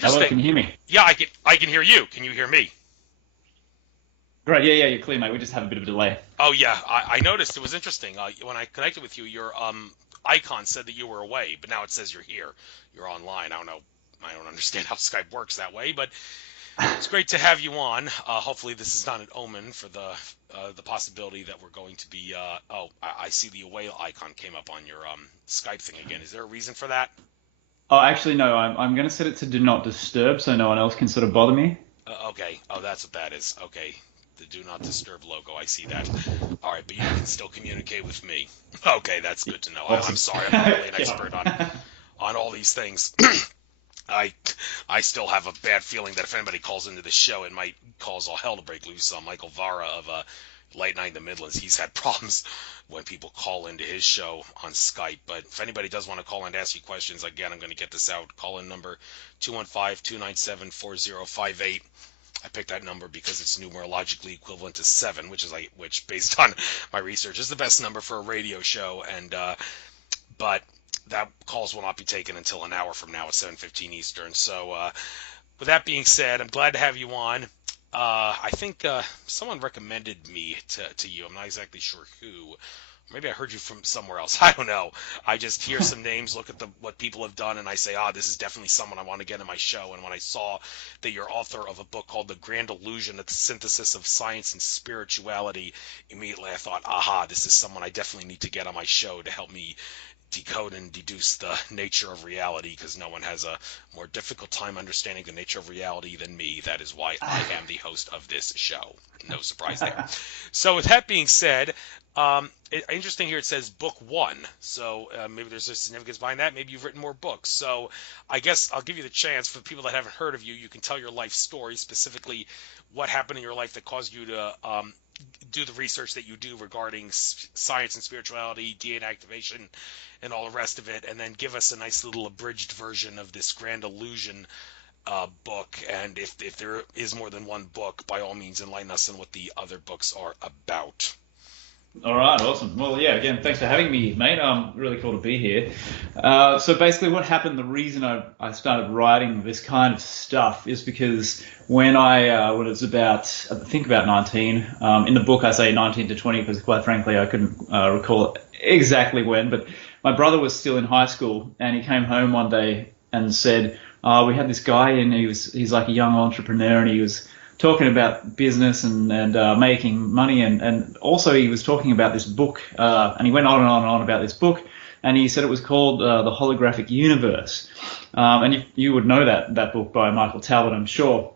Hello, Interesting. can you hear me? Yeah, I can hear you. Can you hear me? Great, yeah, you're clear, mate. We just have a bit of a delay. Oh yeah, I noticed it was interesting. When I connected with you, your icon said that you were away, but now it says you're here. You're online. I don't know. I don't understand how Skype works that way, but it's great to have you on. Hopefully, this is not an omen for the possibility that we're going to be. I see the away icon came up on your Skype thing again. Is there a reason for that? Oh, actually, no, I'm going to set it to do not disturb so no one else can sort of bother me. Okay. Oh, that's what that is. Okay. The do not disturb logo. I see that. All right, but you can still communicate with me. Okay, that's good to know. I'm Awesome. sorry, I'm not really an expert Yeah. on all these things. I I still have a bad feeling that if anybody calls into the show, it might cause all hell to break loose. Michael Vara of Late Night in the Midlands, he's had problems when people call into his show on Skype. But if anybody does want to call in and ask you questions, again, I'm going to get this out. Call in number 215-297-4058. I picked that number because it's numerologically equivalent to 7, which based on my research is the best number for a radio show. And but that calls will not be taken until an hour from now at 7:15 Eastern. So with that being said, I'm glad to have you on. I think someone recommended me to you. I'm not exactly sure who. Maybe I heard you from somewhere else. I don't know. I just hear some names, look at what people have done, and I say, this is definitely someone I want to get in my show. And when I saw that you're author of a book called The Grand Illusion, the synthesis of science and spirituality, immediately I thought, aha, this is someone I definitely need to get on my show to help me decode and deduce the nature of reality, because no one has a more difficult time understanding the nature of reality than me. That is why I am the host of this show. No surprise there. So with that being said, interesting here it says book one. So maybe there's a significance behind that. Maybe you've written more books. So I guess I'll give you the chance for people that haven't heard of you. You can tell your life story, specifically what happened in your life that caused you to do the research that you do regarding science and spirituality, DNA activation, and all the rest of it, and then give us a nice little abridged version of this Grand Illusion book. And if there is more than one book, by all means, enlighten us on what the other books are about. All right, awesome. Well, yeah, again, thanks for having me, mate. Really cool to be here. So basically what happened, the reason I started writing this kind of stuff is because when when it was about, I think about 19, in the book I say 19 to 20 because quite frankly I couldn't recall exactly when, but my brother was still in high school and he came home one day and said, we had this guy and he's like a young entrepreneur and he was talking about business and making money and also he was talking about this book and he went on and on and on about this book and he said it was called The Holographic Universe, and you would know that book by Michael Talbot, I'm sure.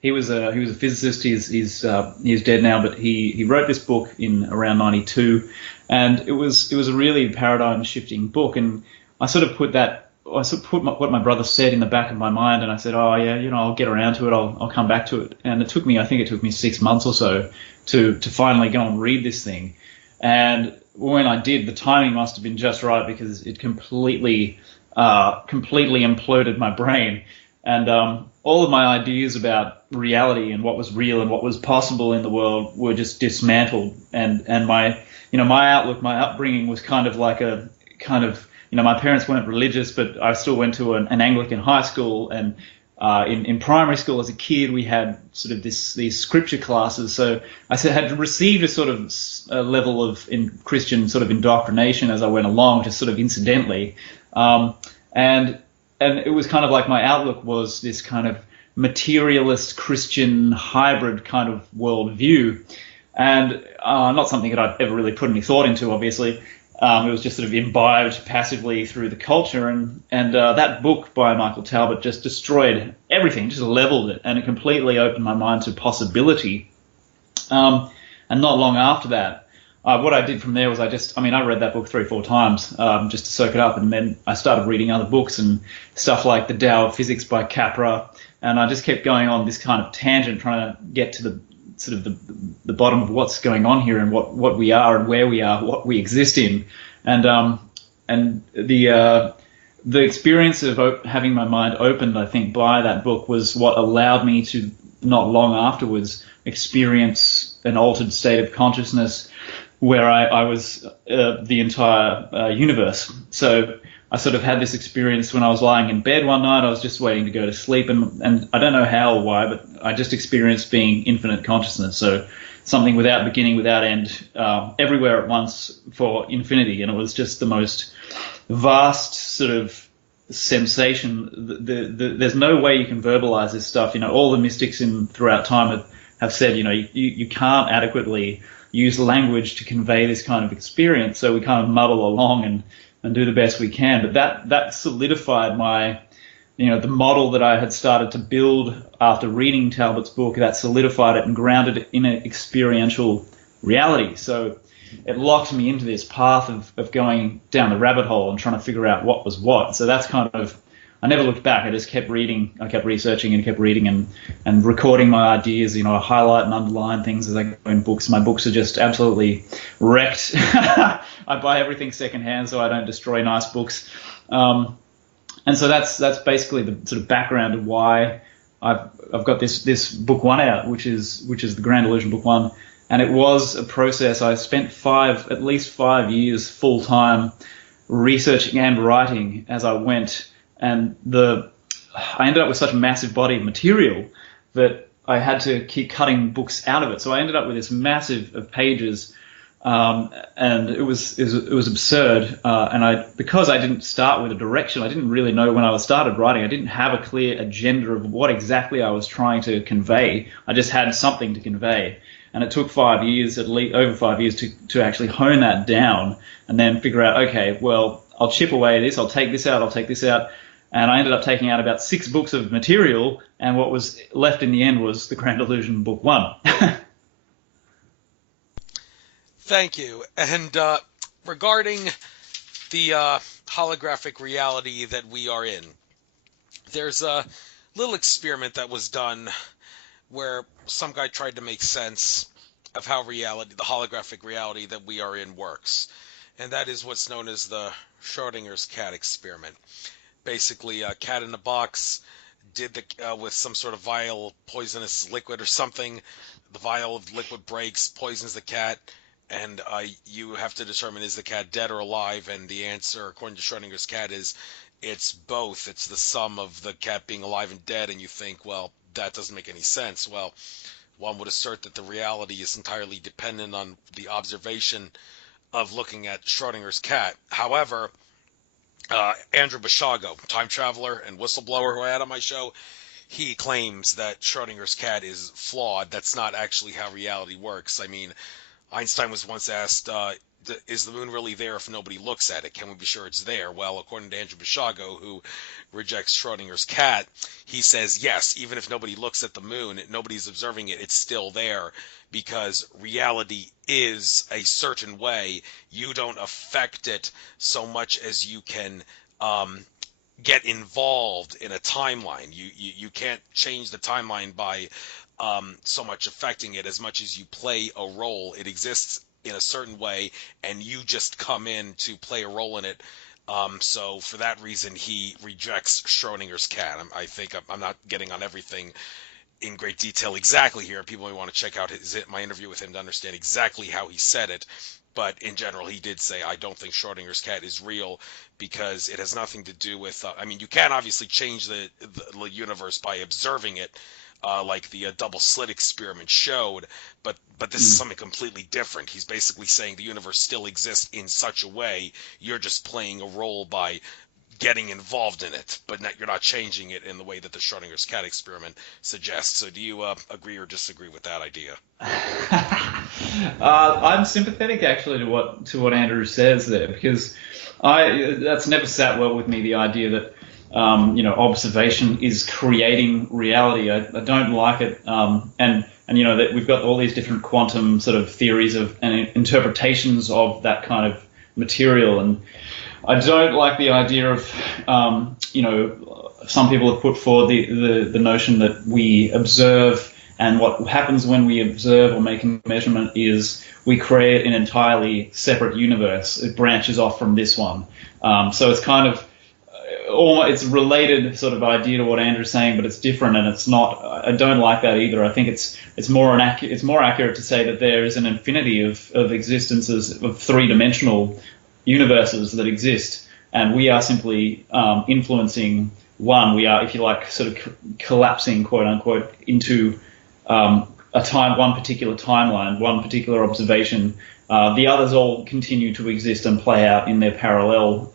He was a physicist. He's dead now, but he wrote this book in around 92, and it was a really paradigm shifting book. And I sort of put what my brother said in the back of my mind, and I said, oh yeah, I'll get around to it. I'll come back to it. And I think it took me 6 months or so to finally go and read this thing. And when I did, the timing must have been just right because it completely imploded my brain. And all of my ideas about reality and what was real and what was possible in the world were just dismantled. And my outlook, my upbringing was kind of like my parents weren't religious, but I still went to an Anglican high school. And in primary school as a kid, we had sort of these scripture classes. So I had received a sort of a level of Christian sort of indoctrination as I went along, just sort of incidentally. And it was kind of like my outlook was this kind of materialist Christian hybrid kind of worldview, and not something that I'd ever really put any thought into, obviously. It was just sort of imbibed passively through the culture, and that book by Michael Talbot just destroyed everything, just leveled it, and it completely opened my mind to possibility. And not long after that, what I did from there was I read that book 3 or 4 times just to soak it up, and then I started reading other books and stuff like The Tao of Physics by Capra, and I just kept going on this kind of tangent trying to get to the sort of the bottom of what's going on here and what we are and where we are, what we exist in, and the experience of having my mind opened, I think, by that book was what allowed me to not long afterwards experience an altered state of consciousness where I was the entire universe. So I sort of had this experience when I was lying in bed one night. I was just waiting to go to sleep, and I don't know how or why, but I just experienced being infinite consciousness. So something without beginning, without end, everywhere at once for infinity. And it was just the most vast sort of sensation. There's no way you can verbalize this stuff. You know, all the mystics throughout time have said, you know, you can't adequately use language to convey this kind of experience. So we kind of muddle along and do the best we can. But that solidified my, you know, the model that I had started to build after reading Talbot's book, that solidified it and grounded it in an experiential reality. So it locked me into this path of going down the rabbit hole and trying to figure out what was what. So that's kind of, I never looked back. I just kept reading. I kept researching and kept reading and recording my ideas. You know, I highlight and underline things as I go in books. My books are just absolutely wrecked. I buy everything secondhand so I don't destroy nice books. And so that's basically the sort of background of why I've got this book one out, which is the Grand Illusion book one, and it was a process. I spent at least 5 years full time researching and writing as I went, and I ended up with such a massive body of material that I had to keep cutting books out of it. So I ended up with this massive of pages. And it was absurd. Because I didn't start with a direction, I didn't really know when I started writing. I didn't have a clear agenda of what exactly I was trying to convey. I just had something to convey, and it took 5 years, at least over 5 years, to actually hone that down and then figure out, okay, well, I'll chip away this. I'll take this out. I'll take this out. And I ended up taking out about 6 books of material, and what was left in the end was the Grand Illusion book one. Thank you. And regarding the holographic reality that we are in, there's a little experiment that was done where some guy tried to make sense of how the holographic reality that we are in works. And that is what's known as the Schrodinger's cat experiment. Basically, a cat in a box did with some sort of vial poisonous liquid or something. The vial of liquid breaks, poisons the cat, and you have to determine, is the cat dead or alive? And the answer, according to Schrodinger's cat, is it's both. It's the sum of the cat being alive and dead, and you think, well, that doesn't make any sense. Well, one would assert that the reality is entirely dependent on the observation of looking at Schrodinger's cat. However, Andrew Bashago, time traveler and whistleblower who I had on my show, he claims that Schrodinger's cat is flawed. That's not actually how reality works. I mean, Einstein was once asked, is the moon really there if nobody looks at it? Can we be sure it's there? Well, according to Andrew Bashago, who rejects Schrodinger's cat, he says, yes, even if nobody looks at the moon, nobody's observing it, it's still there, because reality is a certain way. You don't affect it so much as you can get involved in a timeline. You can't change the timeline by so much affecting it as much as you play a role. It exists in a certain way, and you just come in to play a role in it. So for that reason, he rejects Schrodinger's cat. I think I'm not getting on everything in great detail exactly here. People may want to check out my interview with him to understand exactly how he said it. But in general, he did say, I don't think Schrodinger's cat is real because it has nothing to do with, I mean, you can obviously change the universe by observing it, like the double slit experiment showed, but this is something completely different. He's basically saying the universe still exists in such a way, you're just playing a role by getting involved in it, but you're not changing it in the way that the Schrodinger's cat experiment suggests. So do you agree or disagree with that idea? I'm sympathetic actually to what Andrew says there, because that's never sat well with me, the idea that observation is creating reality. I don't like it, and that we've got all these different quantum sort of theories and interpretations of that kind of material, and I don't like the idea of some people have put forward the notion that we observe, and what happens when we observe or make a measurement is we create an entirely separate universe. It branches off from this one, so it's kind of it's a related sort of idea to what Andrew's saying, but it's different, and it's not. I don't like that either. I think it's more accurate to say that there is an infinity of existences, of three-dimensional universes that exist, and we are simply influencing one. We are, if you like, sort of collapsing, quote unquote, into one particular timeline, one particular observation. The others all continue to exist and play out in their parallel.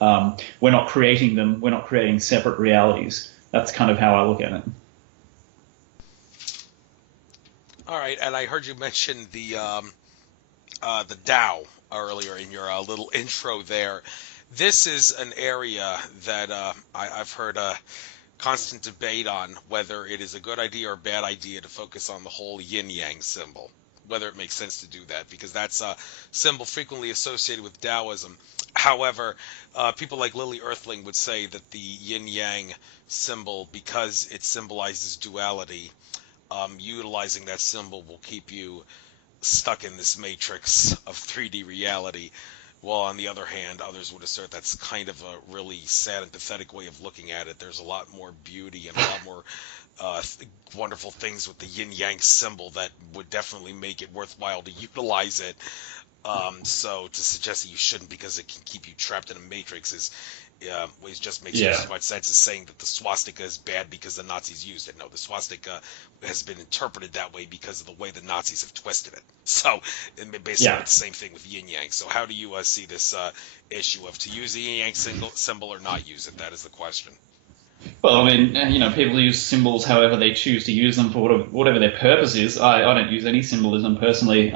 We're not creating them. We're not creating separate realities. That's kind of how I look at it. All right, and I heard you mention the Tao earlier in your little intro there. This is an area that I've heard a constant debate on whether it is a good idea or a bad idea to focus on the whole yin-yang symbol, whether it makes sense to do that, because that's a symbol frequently associated with Taoism. However, people like Lily Earthling would say that the yin-yang symbol, because it symbolizes duality, utilizing that symbol will keep you stuck in this matrix of 3D reality. While on the other hand, others would assert that's kind of a really sad and pathetic way of looking at it. There's a lot more beauty and a lot more wonderful things with the yin-yang symbol that would definitely make it worthwhile to utilize it. So to suggest that you shouldn't because it can keep you trapped in a matrix is it just makes so much sense as saying that the swastika is bad because the Nazis used it. No, the swastika has been interpreted that way because of the way the Nazis have twisted it. So basically it's the same thing with yin-yang. So how do you see this issue of to use the yin-yang symbol or not use it? That is the question. Well, I mean, people use symbols however they choose to use them for whatever their purpose is. I don't use any symbolism personally.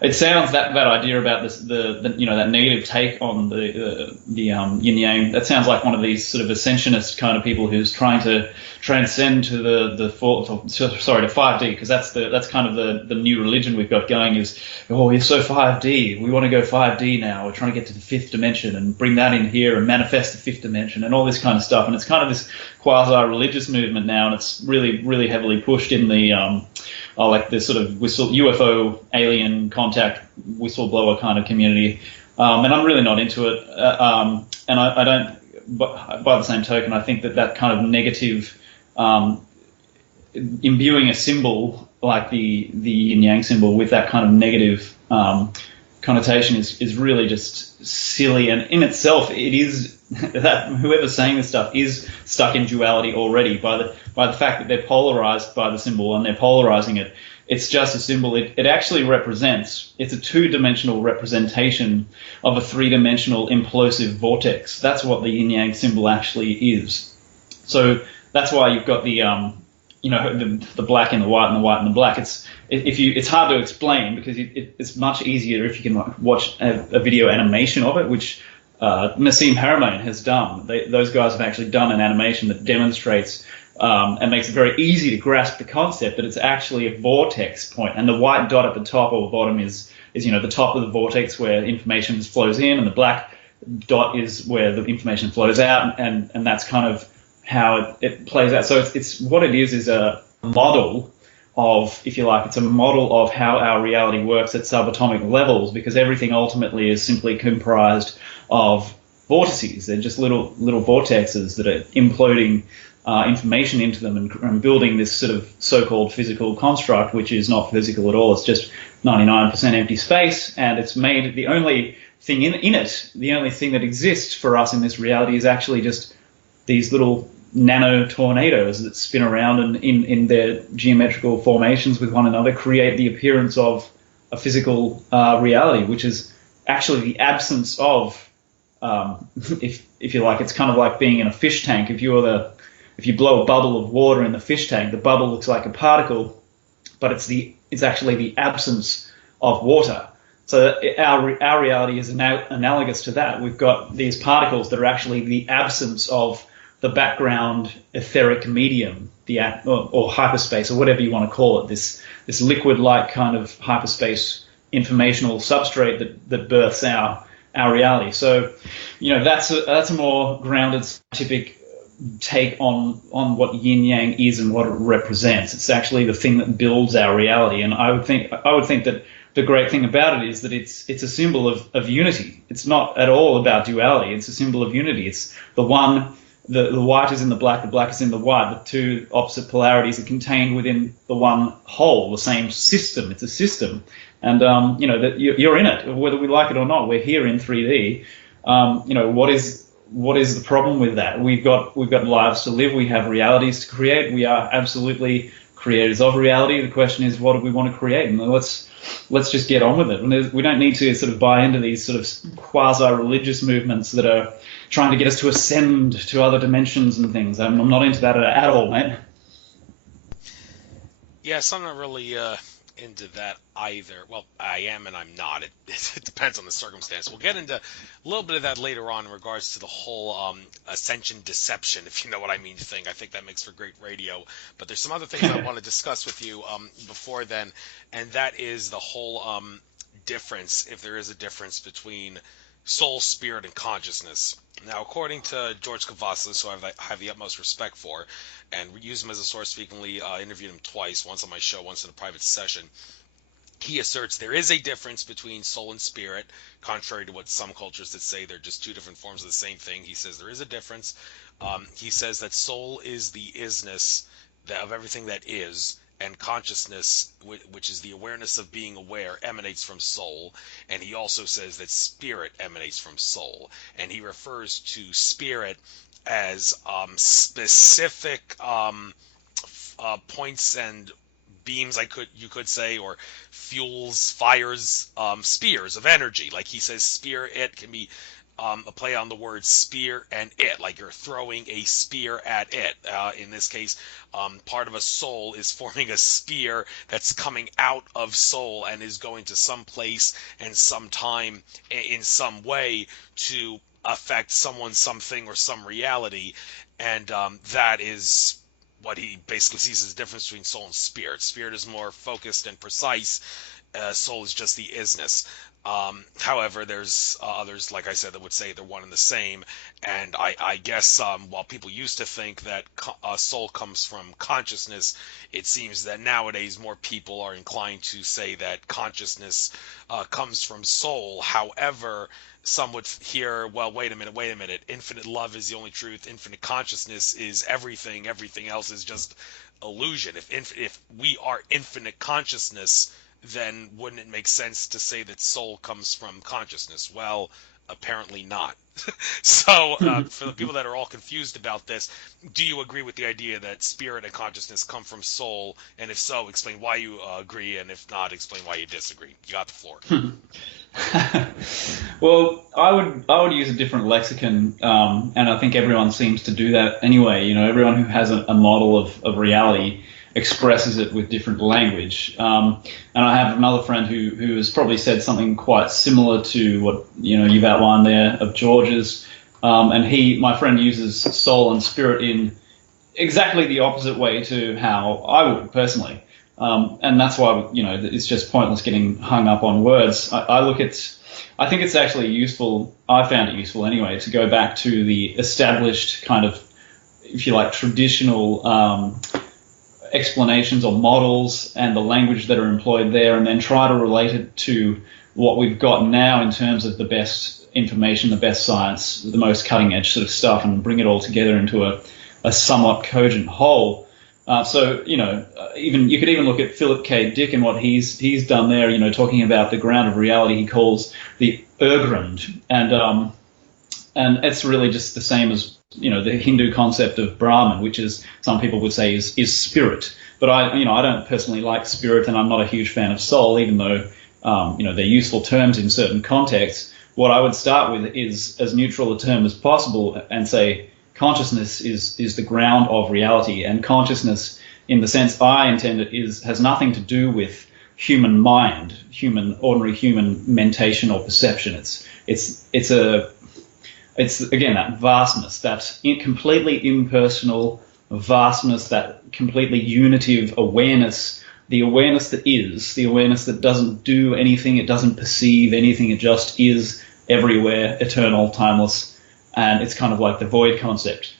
It sounds that idea about this, that negative take on the yin yang. That sounds like one of these sort of ascensionist kind of people who's trying to transcend to to 5D, because that's kind of the new religion we've got going is, oh, we're so 5D. We want to go 5D now. We're trying to get to the fifth dimension and bring that in here and manifest the fifth dimension and all this kind of stuff. And it's kind of this quasi-religious movement now, and it's really, really heavily pushed in the like this sort of UFO alien contact whistleblower kind of community. And I'm really not into it. And I don't. But by the same token, I think that kind of negative imbuing a symbol like the yin yang symbol with that kind of negative connotation is really just silly, and in itself it is that whoever's saying this stuff is stuck in duality already by the fact that they're polarized by the symbol and they're polarizing it. It's just a symbol. It actually represents, it's a two-dimensional representation of a three-dimensional implosive vortex. That's what the yin-yang symbol actually is. So that's why you've got the black and the white and the white and the black. It's hard to explain because it's much easier if you can watch a video animation of it, which Nassim Haramein has done. Those guys have actually done an animation that demonstrates and makes it very easy to grasp the concept that it's actually a vortex point, and the white dot at the top or bottom is the top of the vortex where information flows in, and the black dot is where the information flows out, and that's kind of how it plays out. So it's what it is a model of, if you like, it's a model of how our reality works at subatomic levels, because everything ultimately is simply comprised of vortices. They're just little vortexes that are imploding information into them and building this sort of so-called physical construct, which is not physical at all. It's just 99% empty space, and it's made the only thing in it, the only thing that exists for us in this reality is actually just these little nano tornadoes that spin around and in their geometrical formations with one another create the appearance of a physical reality, which is actually the absence of, if you like, it's kind of like being in a fish tank. If you blow a bubble of water in the fish tank, the bubble looks like a particle, but it's actually the absence of water. So our reality is analogous to that. We've got these particles that are actually the absence of the background etheric medium, or hyperspace, or whatever you want to call it, this liquid-like kind of hyperspace informational substrate that births our reality. So, that's a more grounded scientific take on what yin yang is and what it represents. It's actually the thing that builds our reality, and I would think that the great thing about it is that it's a symbol of unity. It's not at all about duality. It's a symbol of unity. It's the one. The white is in the black is in the white. The two opposite polarities are contained within the one whole, the same system. It's a system, and that you're in it, whether we like it or not. We're here in 3D. what is the problem with that? We've got lives to live. We have realities to create. We are absolutely creators of reality. The question is, what do we want to create? And let's just get on with it. And we don't need to sort of buy into these sort of quasi-religious movements that are trying to get us to ascend to other dimensions and things. I'm not into that at all, mate. Yes, I'm not really into that either. Well, I am and I'm not. It depends on the circumstance. We'll get into a little bit of that later on in regards to the whole ascension deception, if you know what I mean, thing. I think that makes for great radio. But there's some other things I want to discuss with you before then, and that is the whole difference, if there is a difference between soul, spirit, and consciousness. Now, according to George Cavazos, who I have the utmost respect for, and use him as a source frequently, interviewed him twice, once on my show, once in a private session, he asserts there is a difference between soul and spirit, contrary to what some cultures that say they're just two different forms of the same thing. He says there is a difference. He says that soul is the isness of everything that is, and consciousness, which is the awareness of being aware, emanates from soul. And he also says that spirit emanates from soul. And he refers to spirit as specific points and beams, you could say, or fuels, fires, spears of energy. Like he says, spirit can be a play on the word spear and it, like you're throwing a spear at it. In this case, part of a soul is forming a spear that's coming out of soul and is going to some place and some time in some way to affect someone, something, or some reality. And that is what he basically sees as the difference between soul and spirit. Spirit is more focused and precise. Soul is just the isness. However, there's others, like I said, that would say they're one and the same. And I guess while people used to think that soul comes from consciousness, it seems that nowadays more people are inclined to say that consciousness comes from soul. However, some would hear, well, wait a minute. Infinite love is the only truth. Infinite consciousness is everything. Everything else is just illusion. If we are infinite consciousness, then wouldn't it make sense to say that soul comes from consciousness? Well, apparently not. So for the people that are all confused about this, do you agree with the idea that spirit and consciousness come from soul? And if so, explain why you agree, and if not, explain why you disagree. You got the floor. Well, I would use a different lexicon, and I think everyone seems to do that anyway. You know, everyone who has a model of reality expresses it with different language. And I have another friend who has probably said something quite similar to what you've outlined there of George's. And my friend uses soul and spirit in exactly the opposite way to how I would personally. And that's why it's just pointless getting hung up on words. I think it's actually useful. I found it useful anyway to go back to the established kind of, if you like, traditional explanations or models and the language that are employed there, and then try to relate it to what we've got now in terms of the best information, the best science, the most cutting edge sort of stuff, and bring it all together into a somewhat cogent whole. So you could even look at Philip K. Dick and what he's done there, talking about the ground of reality he calls the Urgrund, and it's really just the same as the Hindu concept of Brahman, which is, some people would say is spirit. But I don't personally like spirit, and I'm not a huge fan of soul, even though they're useful terms in certain contexts. What I would start with is as neutral a term as possible and say consciousness is the ground of reality, and consciousness, in the sense I intend it, has nothing to do with human mind, ordinary human mentation or perception. It's again that vastness, that completely impersonal vastness, that completely unitive awareness, the awareness that is, the awareness that doesn't do anything, it doesn't perceive anything, it just is everywhere, eternal, timeless, and it's kind of like the void concept.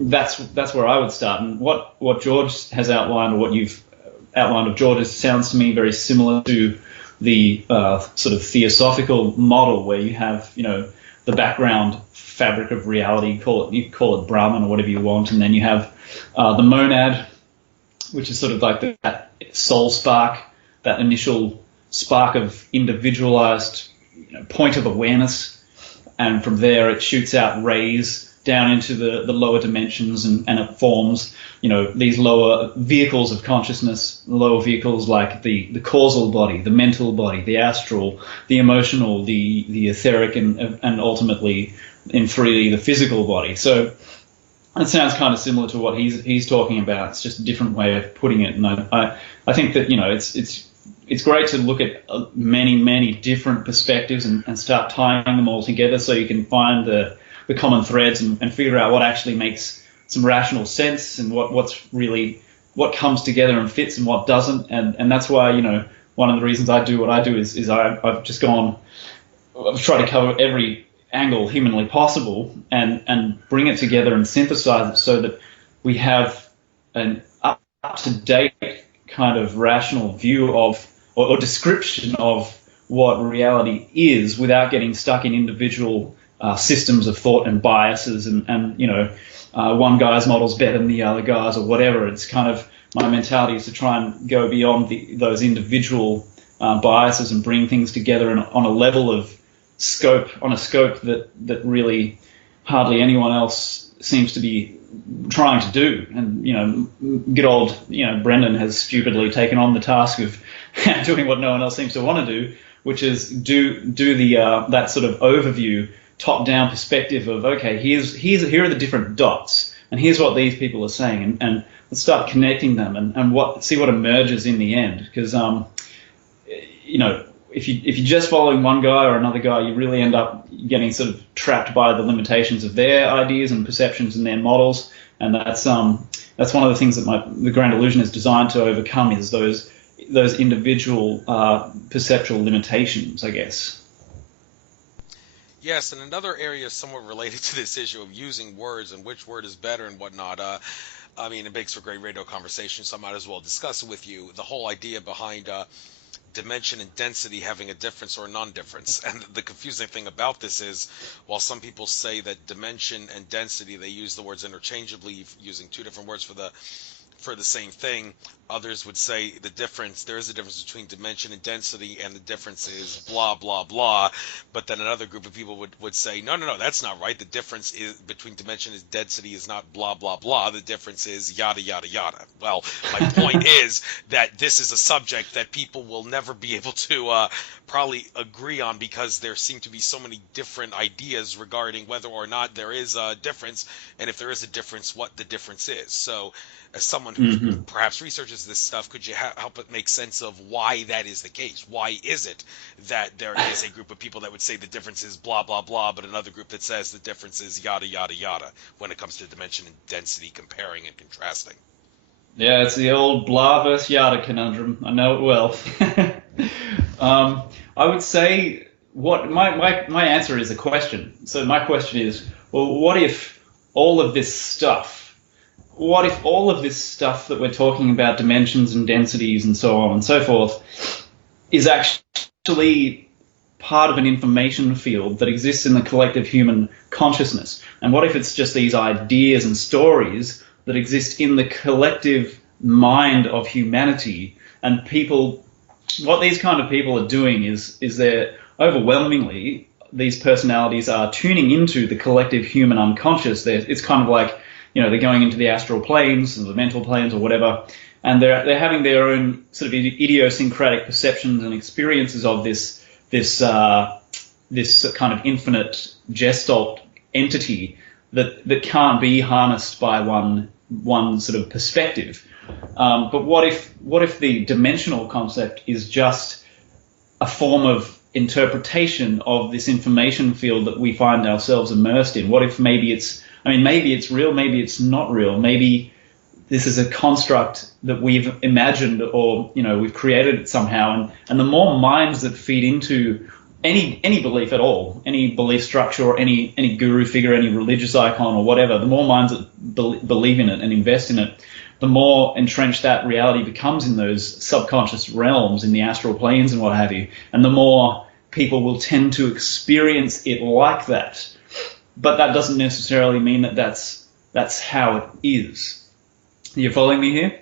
That's where I would start. And what George has outlined, or what you've outlined of George's, sounds to me very similar to the sort of theosophical model where you have the background fabric of reality. You call it Brahman or whatever you want, and then you have the monad, which is sort of like that soul spark, that initial spark of individualized point of awareness, and from there it shoots out rays down into the lower dimensions, and it forms, these lower vehicles of consciousness, lower vehicles like the causal body, the mental body, the astral, the emotional, the etheric, and ultimately in 3D, the physical body. So it sounds kind of similar to what he's talking about. It's just a different way of putting it. And I think that, it's great to look at many different perspectives and start tying them all together so you can find the common threads and figure out what actually makes some rational sense, and what comes together and fits and what doesn't. And that's why, one of the reasons I do what I do is I've tried to cover every angle humanly possible and bring it together and synthesize it so that we have an up-to-date kind of rational view of or description of what reality is, without getting stuck in individual systems of thought and biases and one guy's model's better than the other guy's or whatever. It's kind of, my mentality is to try and go beyond those individual biases and bring things together on a level of scope, that really hardly anyone else seems to be trying to do. And good old Brendan has stupidly taken on the task of doing what no one else seems to want to do, which is do the that sort of overview, top-down perspective of, okay, here are the different dots, and here's what these people are saying, and let's start connecting them and see what emerges in the end. Because if you're just following one guy or another guy, you really end up getting sort of trapped by the limitations of their ideas and perceptions and their models. And that's one of the things that the Grand Illusion is designed to overcome, is those individual perceptual limitations, I guess. Yes, and another area somewhat related to this issue of using words and which word is better and whatnot. It makes for great radio conversation, so I might as well discuss it with you. The whole idea behind dimension and density having a difference or a non-difference. And the confusing thing about this is, while some people say that dimension and density, they use the words interchangeably, using two different words for the same thing, others would say there is a difference between dimension and density, and the difference is blah, blah, blah. But then another group of people would say, no, that's not right. The difference is between dimension and density is not blah, blah, blah. The difference is yada, yada, yada. Well, my point is that this is a subject that people will never be able to probably agree on, because there seem to be so many different ideas regarding whether or not there is a difference, and if there is a difference, what the difference is. So as someone who perhaps researches this stuff, could you help it make sense of why that is the case? Why is it that there is a group of people that would say the difference is blah, blah, blah, but another group that says the difference is yada, yada, yada, when it comes to dimension and density comparing and contrasting? Yeah, it's the old blah versus yada conundrum. I know it well. I would say what my answer is a question. So my question is, well, what if all of this stuff that we're talking about, dimensions and densities and so on and so forth, is actually part of an information field that exists in the collective human consciousness? And what if it's just these ideas and stories that exist in the collective mind of humanity? And people, what these kind of people are doing is they're overwhelmingly, these personalities are tuning into the collective human unconscious. It's kind of like, they're going into the astral planes or the mental planes or whatever, and they're having their own sort of idiosyncratic perceptions and experiences of this kind of infinite gestalt entity that can't be harnessed by one sort of perspective. But what if the dimensional concept is just a form of interpretation of this information field that we find ourselves immersed in? What if maybe it's real, maybe it's not real. Maybe this is a construct that we've imagined, or we've created it somehow. And the more minds that feed into any belief at all, any belief structure, or any guru figure, any religious icon or whatever, the more minds that believe in it and invest in it, the more entrenched that reality becomes in those subconscious realms, in the astral planes and what have you. And the more people will tend to experience it like that. But that doesn't necessarily mean that that's how it is. Are you following me here?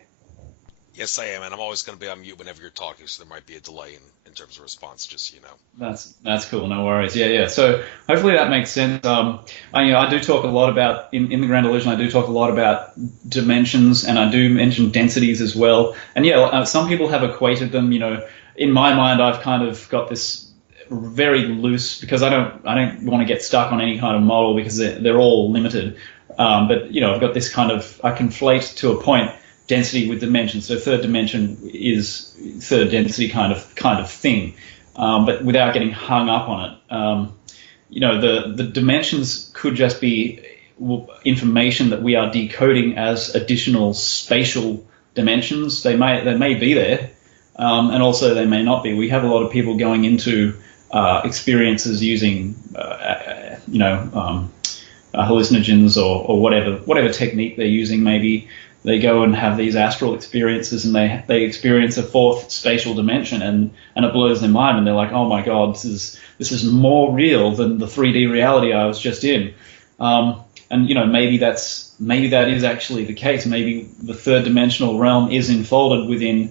Yes, I am, and I'm always going to be on mute whenever you're talking, so there might be a delay in terms of response, just so you know. That's cool. No worries. Yeah. So hopefully that makes sense. I do talk a lot about in the Grand Illusion. I do talk a lot about dimensions, and I do mention densities as well. And some people have equated them. In my mind, I've kind of got this very loose, because I don't want to get stuck on any kind of model, because they're all limited. But I've got this kind of, I conflate to a point density with dimension. So third dimension is third density kind of thing, but without getting hung up on it. The dimensions could just be information that we are decoding as additional spatial dimensions. They may be there, and also they may not be. We have a lot of people going into experiences using hallucinogens or whatever technique they're using. Maybe they go and have these astral experiences, and they experience a fourth spatial dimension, and it blows their mind, and they're like, oh my god, this is more real than the 3D reality I was just in. And maybe that is actually the case. Maybe the third dimensional realm is enfolded within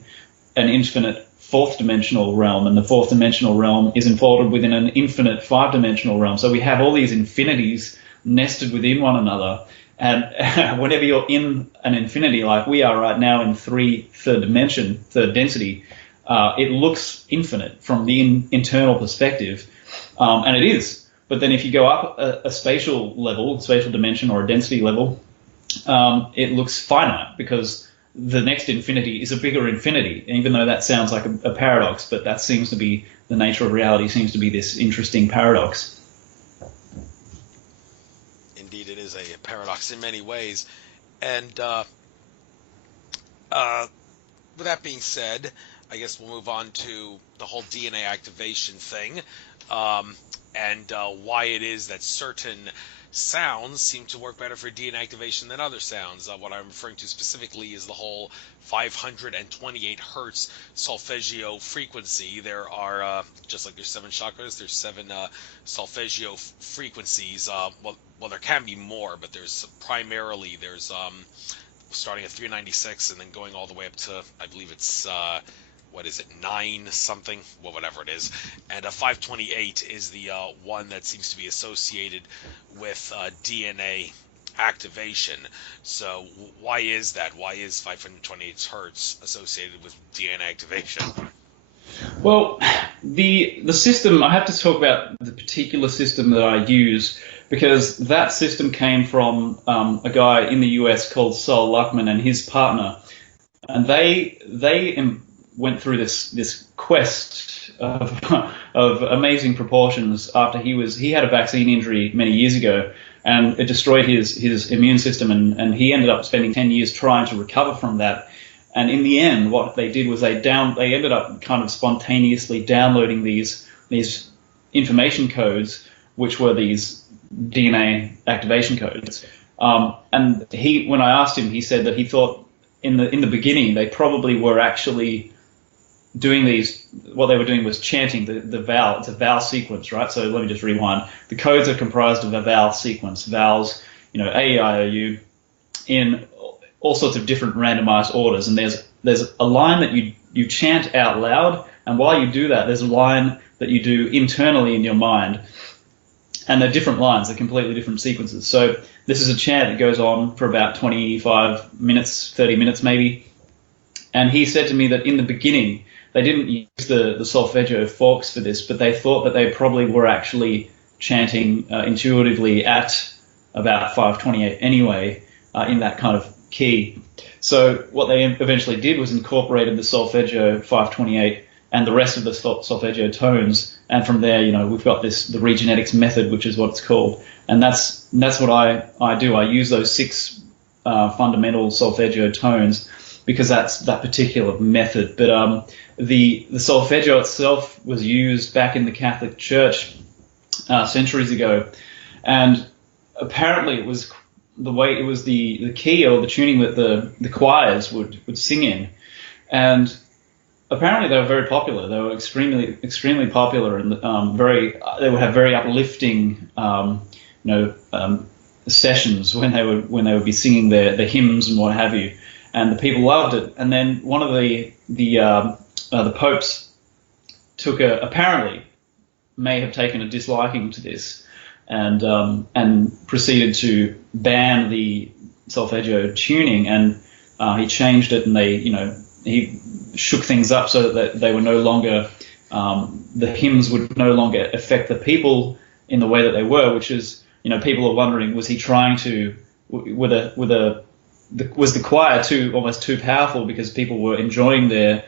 an infinite fourth dimensional realm, and the fourth dimensional realm is enfolded within an infinite 5-dimensional realm. So we have all these infinities nested within one another. And whenever you're in an infinity, like we are right now in third density, it looks infinite from the internal perspective, and it is. But then if you go up a spatial level, spatial dimension, or a density level, it looks finite, because the next infinity is a bigger infinity. And even though that sounds like a paradox, but that seems to be the nature of reality, seems to be this interesting paradox. Indeed, it is a paradox in many ways. And with that being said, I guess we'll move on to the whole DNA activation thing, and why it is that certain sounds seem to work better for DNA activation than other sounds. What I'm referring to specifically is the whole 528 hertz solfeggio frequency. There are, just like there's 7 chakras, there's 7 solfeggio frequencies. Well, there can be more, but there's starting at 396 and then going all the way up to, I believe it's 9 something, well, whatever it is. And 528 is the one that seems to be associated with DNA activation. So why is that? Why is 528 hertz associated with DNA activation? Well, the system, I have to talk about the particular system that I use, because that system came from a guy in the US called Sol Luckman and his partner, and they went through this quest of amazing proportions after he had a vaccine injury many years ago, and it destroyed his immune system, and he ended up spending 10 years trying to recover from that. And in the end, what they did was they ended up kind of spontaneously downloading these information codes, which were these DNA activation codes. And when I asked him, he said that he thought in the beginning they probably were actually doing these. What they were doing was chanting the vowel. It's a vowel sequence, right? So let me just rewind. The codes are comprised of a vowel sequence, vowels, A, E, I, O, U, in all sorts of different randomized orders. And there's a line that you chant out loud, and while you do that, there's a line that you do internally in your mind. And they're different lines, they're completely different sequences. So this is a chant that goes on for about 25 minutes, 30 minutes maybe. And he said to me that in the beginning, they didn't use the solfeggio forks for this, but they thought that they probably were actually chanting intuitively at about 528 anyway, in that kind of key. So what they eventually did was incorporated the solfeggio 528 and the rest of the solfeggio tones, and from there, we've got the regenetics method, which is what it's called, and that's what I do. I use those 6 fundamental solfeggio tones because that's that particular method. But the solfeggio itself was used back in the Catholic Church centuries ago, and apparently it was the key or the tuning that the choirs would sing in, and apparently they were very popular. They were extremely popular, and they would have very uplifting sessions when they would be singing their hymns and what have you. and the people loved it. And then one of the popes apparently may have taken a disliking to this, and proceeded to ban the solfeggio tuning, and he changed it, and he shook things up so that they were no longer, the hymns would no longer affect the people in the way that they were, which is, people are wondering, was he trying to, was the choir almost too powerful because people were enjoying the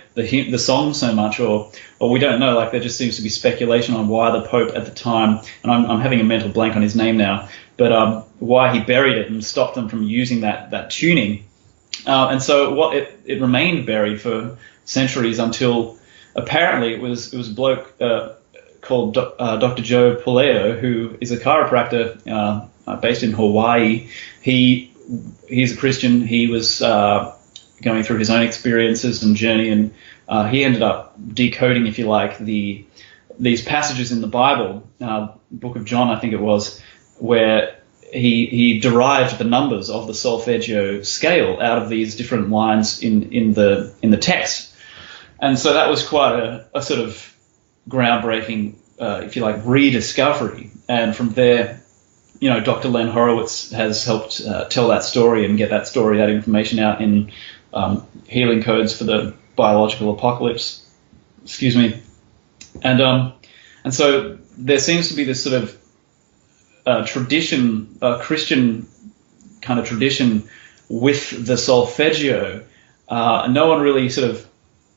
song so much, or we don't know. Like, there just seems to be speculation on why the Pope at the time, and I'm having a mental blank on his name now, but why he buried it and stopped them from using that tuning. And so it remained buried for centuries until apparently it was a bloke called Dr. Joe Puleo, who is a chiropractor based in Hawaii. He's a Christian. He was going through his own experiences and journey, and he ended up decoding, if you like, these passages in the Bible, Book of John, I think it was, where he derived the numbers of the solfeggio scale out of these different lines in the text. And so that was quite a sort of groundbreaking, if you like, rediscovery. And from there, Dr. Len Horowitz has helped tell that story and get that information out in Healing Codes for the Biological Apocalypse. Excuse me. And so there seems to be this sort of tradition, Christian kind of tradition with the solfeggio. No one really sort of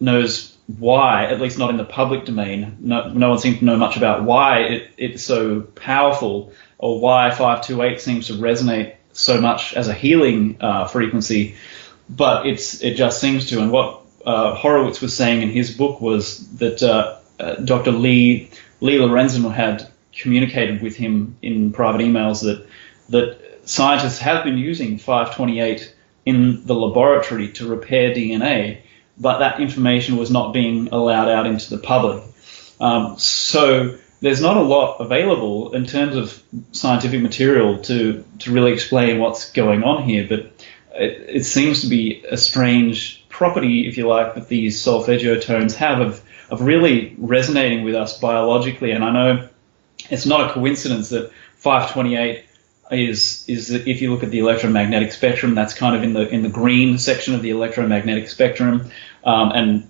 knows why, at least not in the public domain. No one seems to know much about why it's so powerful, or why 528 seems to resonate so much as a healing frequency. But it just seems to. And what Horowitz was saying in his book was that Dr. Lee Lorenzen had communicated with him in private emails that scientists have been using 528 in the laboratory to repair DNA, but that information was not being allowed out into the public. So there's not a lot available in terms of scientific material to really explain what's going on here, but it seems to be a strange property, if you like, that these solfeggio tones have of really resonating with us biologically. And I know it's not a coincidence that 528 is if you look at the electromagnetic spectrum, that's kind of in the green section of the electromagnetic spectrum, and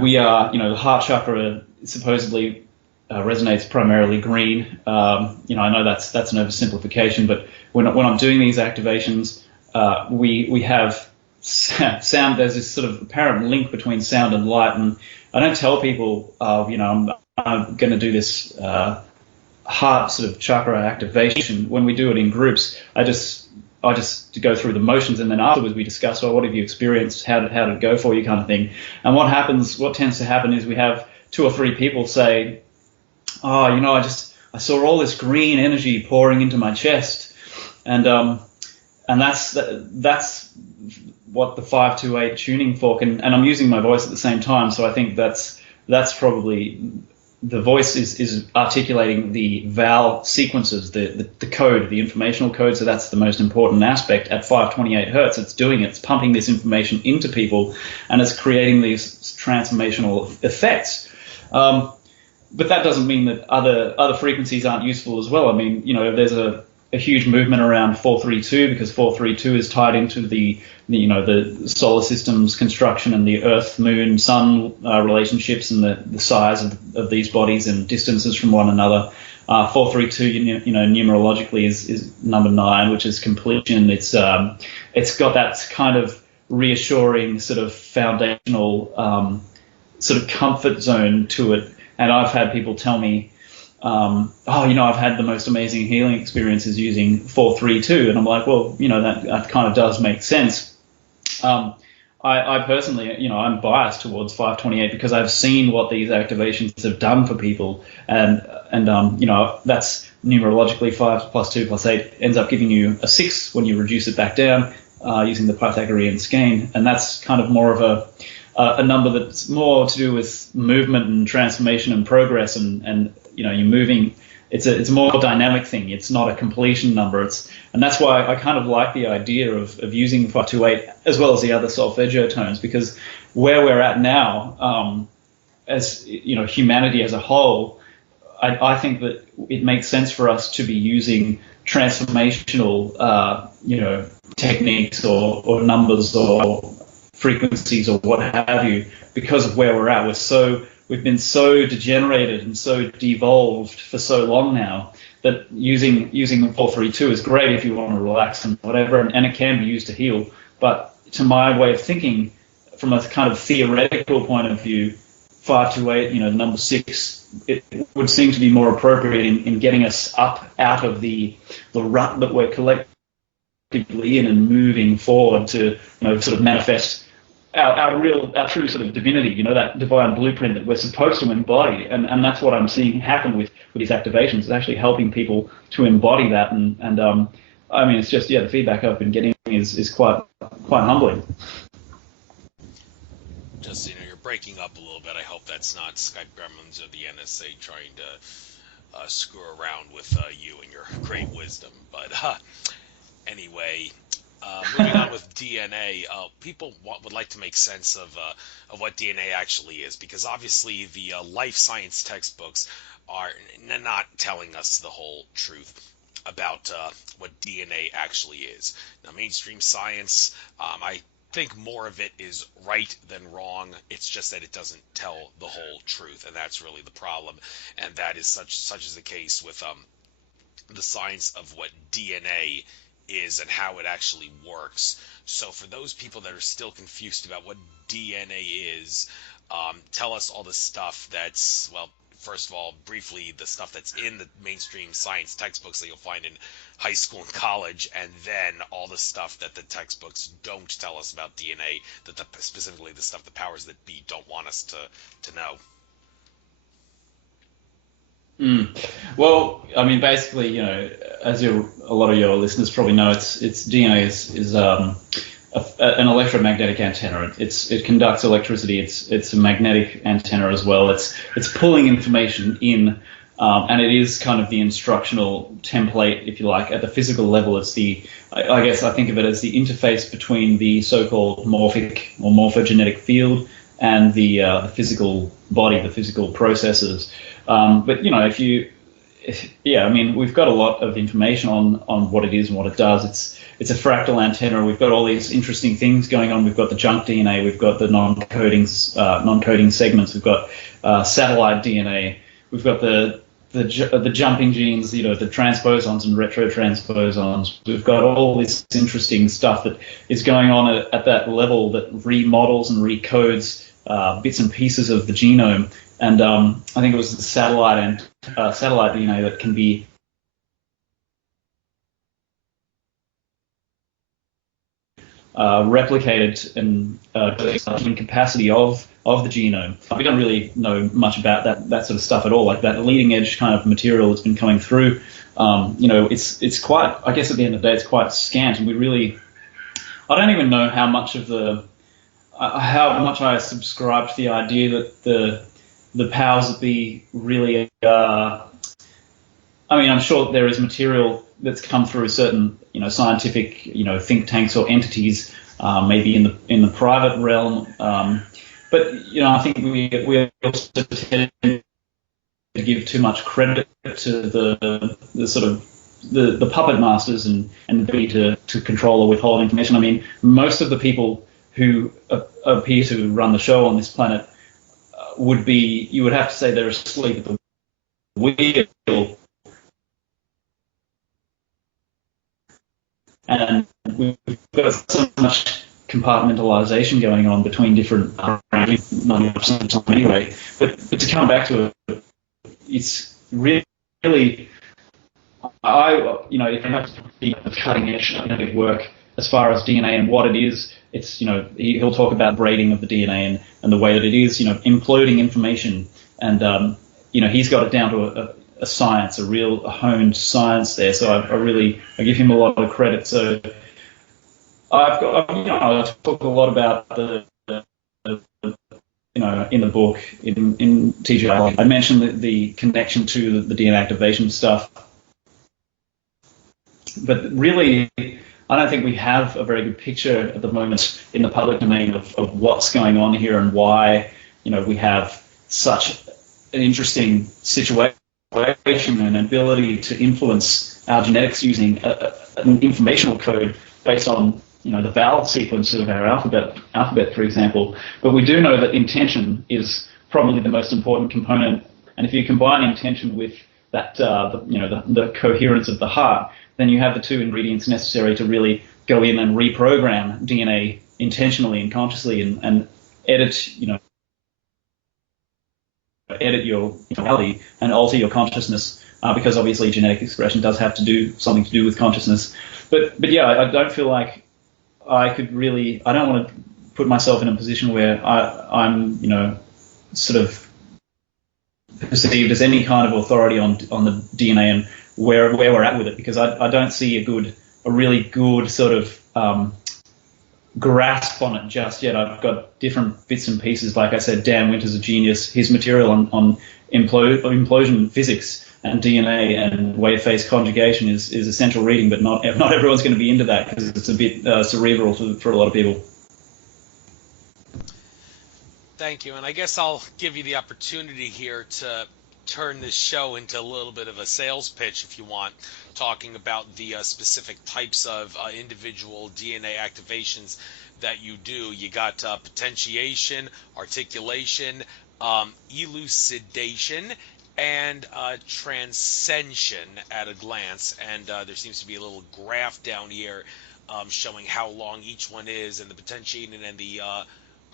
we are, the heart chakra supposedly resonates primarily green. I know that's an oversimplification, but when I'm doing these activations, we have sound. There's this sort of apparent link between sound and light, and I don't tell people, I'm going to do this heart sort of chakra activation. When we do it in groups, I just go through the motions, and then afterwards we discuss, what have you experienced? How did it go for you, kind of thing. And what tends to happen is we have 2 or 3 people say, I saw all this green energy pouring into my chest, and that's what the 528 tuning fork, and I'm using my voice at the same time, so I think that's probably the voice is articulating the vowel sequences, the code, the informational code. So that's the most important aspect. At 528 hertz, it's pumping this information into people, and it's creating these transformational effects. But that doesn't mean that other frequencies aren't useful as well. I mean, there's a huge movement around 432, because 432 is tied into the solar system's construction and the Earth, Moon, Sun relationships, and the size of these bodies and distances from one another. 432, numerologically is number 9, which is completion. It's got that kind of reassuring sort of foundational sort of comfort zone to it. And I've had people tell me, I've had the most amazing healing experiences using 432, and I'm like, well, that kind of does make sense. I personally, I'm biased towards 528 because I've seen what these activations have done for people, and that's numerologically 5 plus 2 plus 8 ends up giving you a 6 when you reduce it back down using the Pythagorean scale, and that's kind of more of a number that's more to do with movement and transformation and progress, and you're moving. it's a more dynamic thing. It's not a completion number. And that's why I kind of like the idea of using 528 as well as the other solfeggio tones, because where we're at now, as you know, humanity as a whole, I think that it makes sense for us to be using transformational, techniques or numbers or frequencies or what have you, because of where we're at. We've been so degenerated and so devolved for so long now that using 432 is great if you want to relax and whatever, and it can be used to heal. But to my way of thinking, from a kind of theoretical point of view, 528, number 6, it would seem to be more appropriate in getting us up out of the rut that we're collectively in and moving forward to, sort of manifest our true sort of divinity, that divine blueprint that we're supposed to embody. And that's what I'm seeing happen with these activations. It's actually helping people to embody that. And I mean, it's just, the feedback I've been getting is quite humbling. Just, you're breaking up a little bit. I hope that's not Skype gremlins or the NSA trying to screw around with you and your great wisdom. But anyway, moving on with DNA, people would like to make sense of what DNA actually is, because obviously the life science textbooks are not telling us the whole truth about what DNA actually is. Now, mainstream science, I think more of it is right than wrong. It's just that it doesn't tell the whole truth, and that's really the problem. And that is such is the case with the science of what DNA is and how it actually works. So for those people that are still confused about what DNA is, tell us all the stuff that's, well, first of all, briefly, the stuff that's in the mainstream science textbooks that you'll find in high school and college, and then all the stuff that the textbooks don't tell us about DNA, specifically the stuff the powers that be don't want us to know. Well, I mean, basically, as a lot of your listeners probably know, it's DNA is an electromagnetic antenna. It conducts electricity. It's a magnetic antenna as well. It's pulling information in, and it is kind of the instructional template, if you like. At the physical level, it's I guess I think of it as the interface between the so-called morphic or morphogenetic field and the physical body, the physical processes. But I mean, we've got a lot of information on what it is and what it does. It's a fractal antenna. We've got all these interesting things going on. We've got the junk DNA. We've got the non-coding segments. We've got satellite DNA. We've got the jumping genes, the transposons and retrotransposons. We've got all this interesting stuff that is going on at that level that remodels and recodes bits and pieces of the genome. And I think it was the satellite DNA that can be replicated and the capacity of the genome. We don't really know much about that sort of stuff at all. Like that leading edge kind of material that's been coming through. It's quite. I guess at the end of the day, it's quite scant, and I don't even know how much I subscribe to the idea that the powers that be really I mean, I'm sure there is material that's come through certain, scientific, think tanks or entities, maybe in the private realm. But I think we also tend to give too much credit to the sort of the puppet masters and the ability to control or withhold information. I mean, most of the people who appear to run the show on this planet you would have to say they're asleep at the wheel. And we've got so much compartmentalization going on between different 90% of the time anyway. But to come back to it, it's really, if you have to be cutting edge work as far as DNA and what it is, it's, he'll talk about braiding of the DNA and the way that it is, imploding information. And, he's got it down to a science, a honed science there. So I give him a lot of credit. So I talk a lot about the in the book, in TGI, I mentioned the connection to the DNA activation stuff. But really, I don't think we have a very good picture at the moment in the public domain of what's going on here and why, we have such an interesting situation and ability to influence our genetics using an informational code based on the vowel sequence of our alphabet, for example. But we do know that intention is probably the most important component, and if you combine intention with that, the coherence of the heart, then you have the two ingredients necessary to really go in and reprogram DNA intentionally and consciously and edit, edit your reality and alter your consciousness, because obviously genetic expression does have to do something to do with consciousness. But yeah, I don't feel like I don't want to put myself in a position where I'm, sort of perceived as any kind of authority on the DNA and where we're at with it, because I don't see a really good sort of grasp on it just yet. I've got different bits and pieces. Like I said, Dan Winter's a genius. His material on implosion physics and DNA and wave phase conjugation is essential reading, but not everyone's going to be into that because it's a bit cerebral for a lot of people. Thank you, and I guess I'll give you the opportunity here to turn this show into a little bit of a sales pitch, if you want, talking about the specific types of individual DNA activations that you do. You got potentiation, articulation, elucidation, and transcension at a glance. And there seems to be a little graph down here showing how long each one is, and the potentiating and the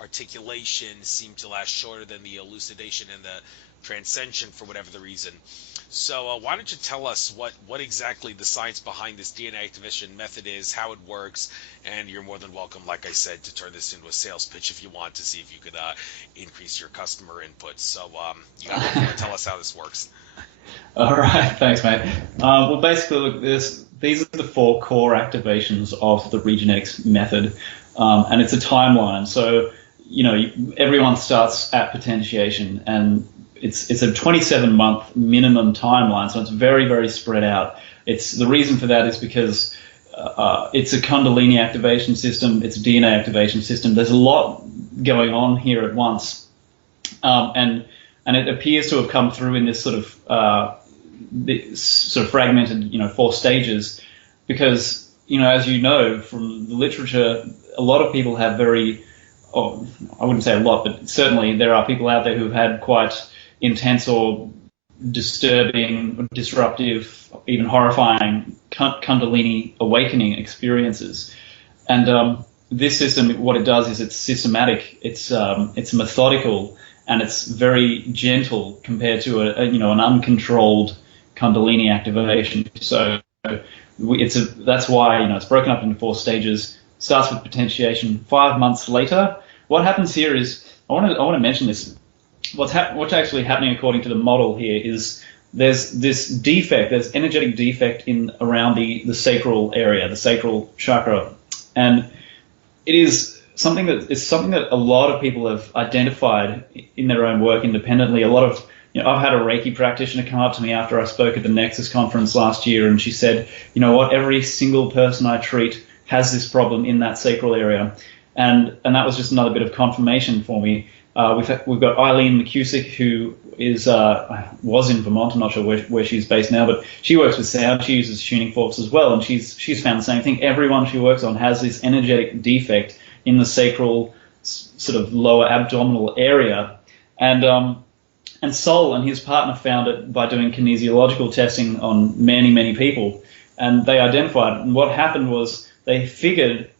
articulation seem to last shorter than the elucidation and the transcension for whatever the reason. So why don't you tell us what exactly the science behind this DNA activation method is, how it works, and you're more than welcome, like I said, to turn this into a sales pitch if you want, to see if you could increase your customer input. So you got to tell us how this works. All right, thanks, mate. Well, basically, look, these are the 4 core activations of the regenetics method, and it's a timeline. So, everyone starts at potentiation, and it's a 27-month minimum timeline, so it's very, very spread out. The reason for that is because it's a Kundalini activation system, it's a DNA activation system. There's a lot going on here at once, and it appears to have come through in this sort of fragmented, 4 stages, because as you know from the literature, a lot of people have I wouldn't say a lot, but certainly there are people out there who've had quite intense or disturbing, disruptive, even horrifying Kundalini awakening experiences. And this system, what it does is it's systematic, it's methodical, and it's very gentle compared to an uncontrolled Kundalini activation. So that's why it's broken up into 4 stages. Starts with potentiation. 5 months later, what happens here is I want to mention this. What's actually happening according to the model here is there's this defect, there's energetic defect around the sacral area, the sacral chakra, and it is something that a lot of people have identified in their own work independently. A lot of I've had a Reiki practitioner come up to me after I spoke at the Nexus conference last year, and she said, every single person I treat has this problem in that sacral area, and that was just another bit of confirmation for me. We've got Eileen McCusick, who was in Vermont. I'm not sure where she's based now, but she works with sound. She uses tuning forks as well, and she's found the same thing. Everyone she works on has this energetic defect in the sacral sort of lower abdominal area, and Sol and his partner found it by doing kinesiological testing on many people, and they identified it. And what happened was they figured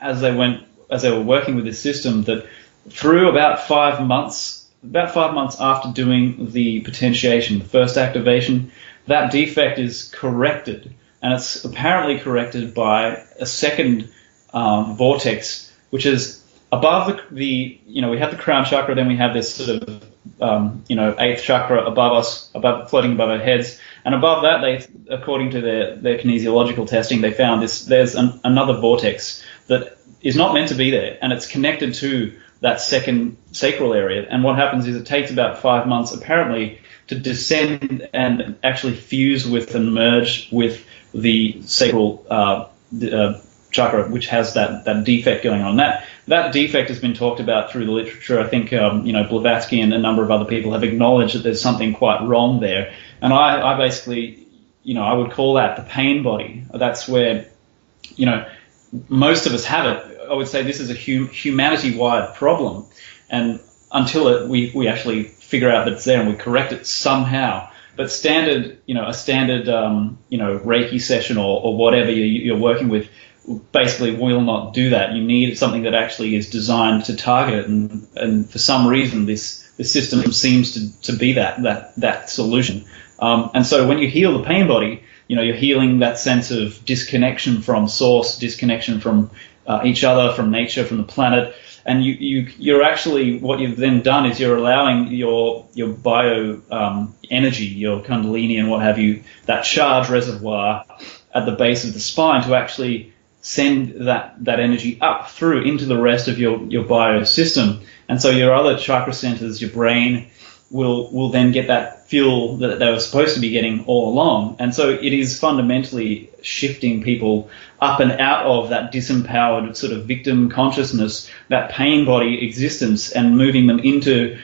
as they were working with this system that through about 5 months after doing the potentiation, the first activation, that defect is corrected, and it's apparently corrected by a second vortex, which is above we have the crown chakra, then we have this sort of 8th chakra above us, floating above our heads, and above that, according to their kinesiological testing, they found there's another vortex that is not meant to be there, and it's connected to that second sacral area. And what happens is it takes about 5 months, apparently, to descend and actually fuse with and merge with the sacral chakra, which has that defect going on. That defect has been talked about through the literature. I think Blavatsky and a number of other people have acknowledged that there's something quite wrong there. And I basically, I would call that the pain body. That's where, most of us have it. I would say this is a humanity-wide problem, and until we actually figure out that it's there and we correct it somehow. But a standard Reiki session or whatever you're working with basically will not do that. You need something that actually is designed to target it, and for some reason this system seems to be that solution. And so when you heal the pain body, you're healing that sense of disconnection from source, disconnection from each other, from nature, from the planet. And you're actually, what you've then done is you're allowing your bio energy, your kundalini and what have you, that charge reservoir at the base of the spine to actually send that energy up through into the rest of your bio system. And so your other chakra centers, your brain, will then get that fuel that they were supposed to be getting all along. And so it is fundamentally shifting people up and out of that disempowered sort of victim consciousness, that pain body existence, and moving them into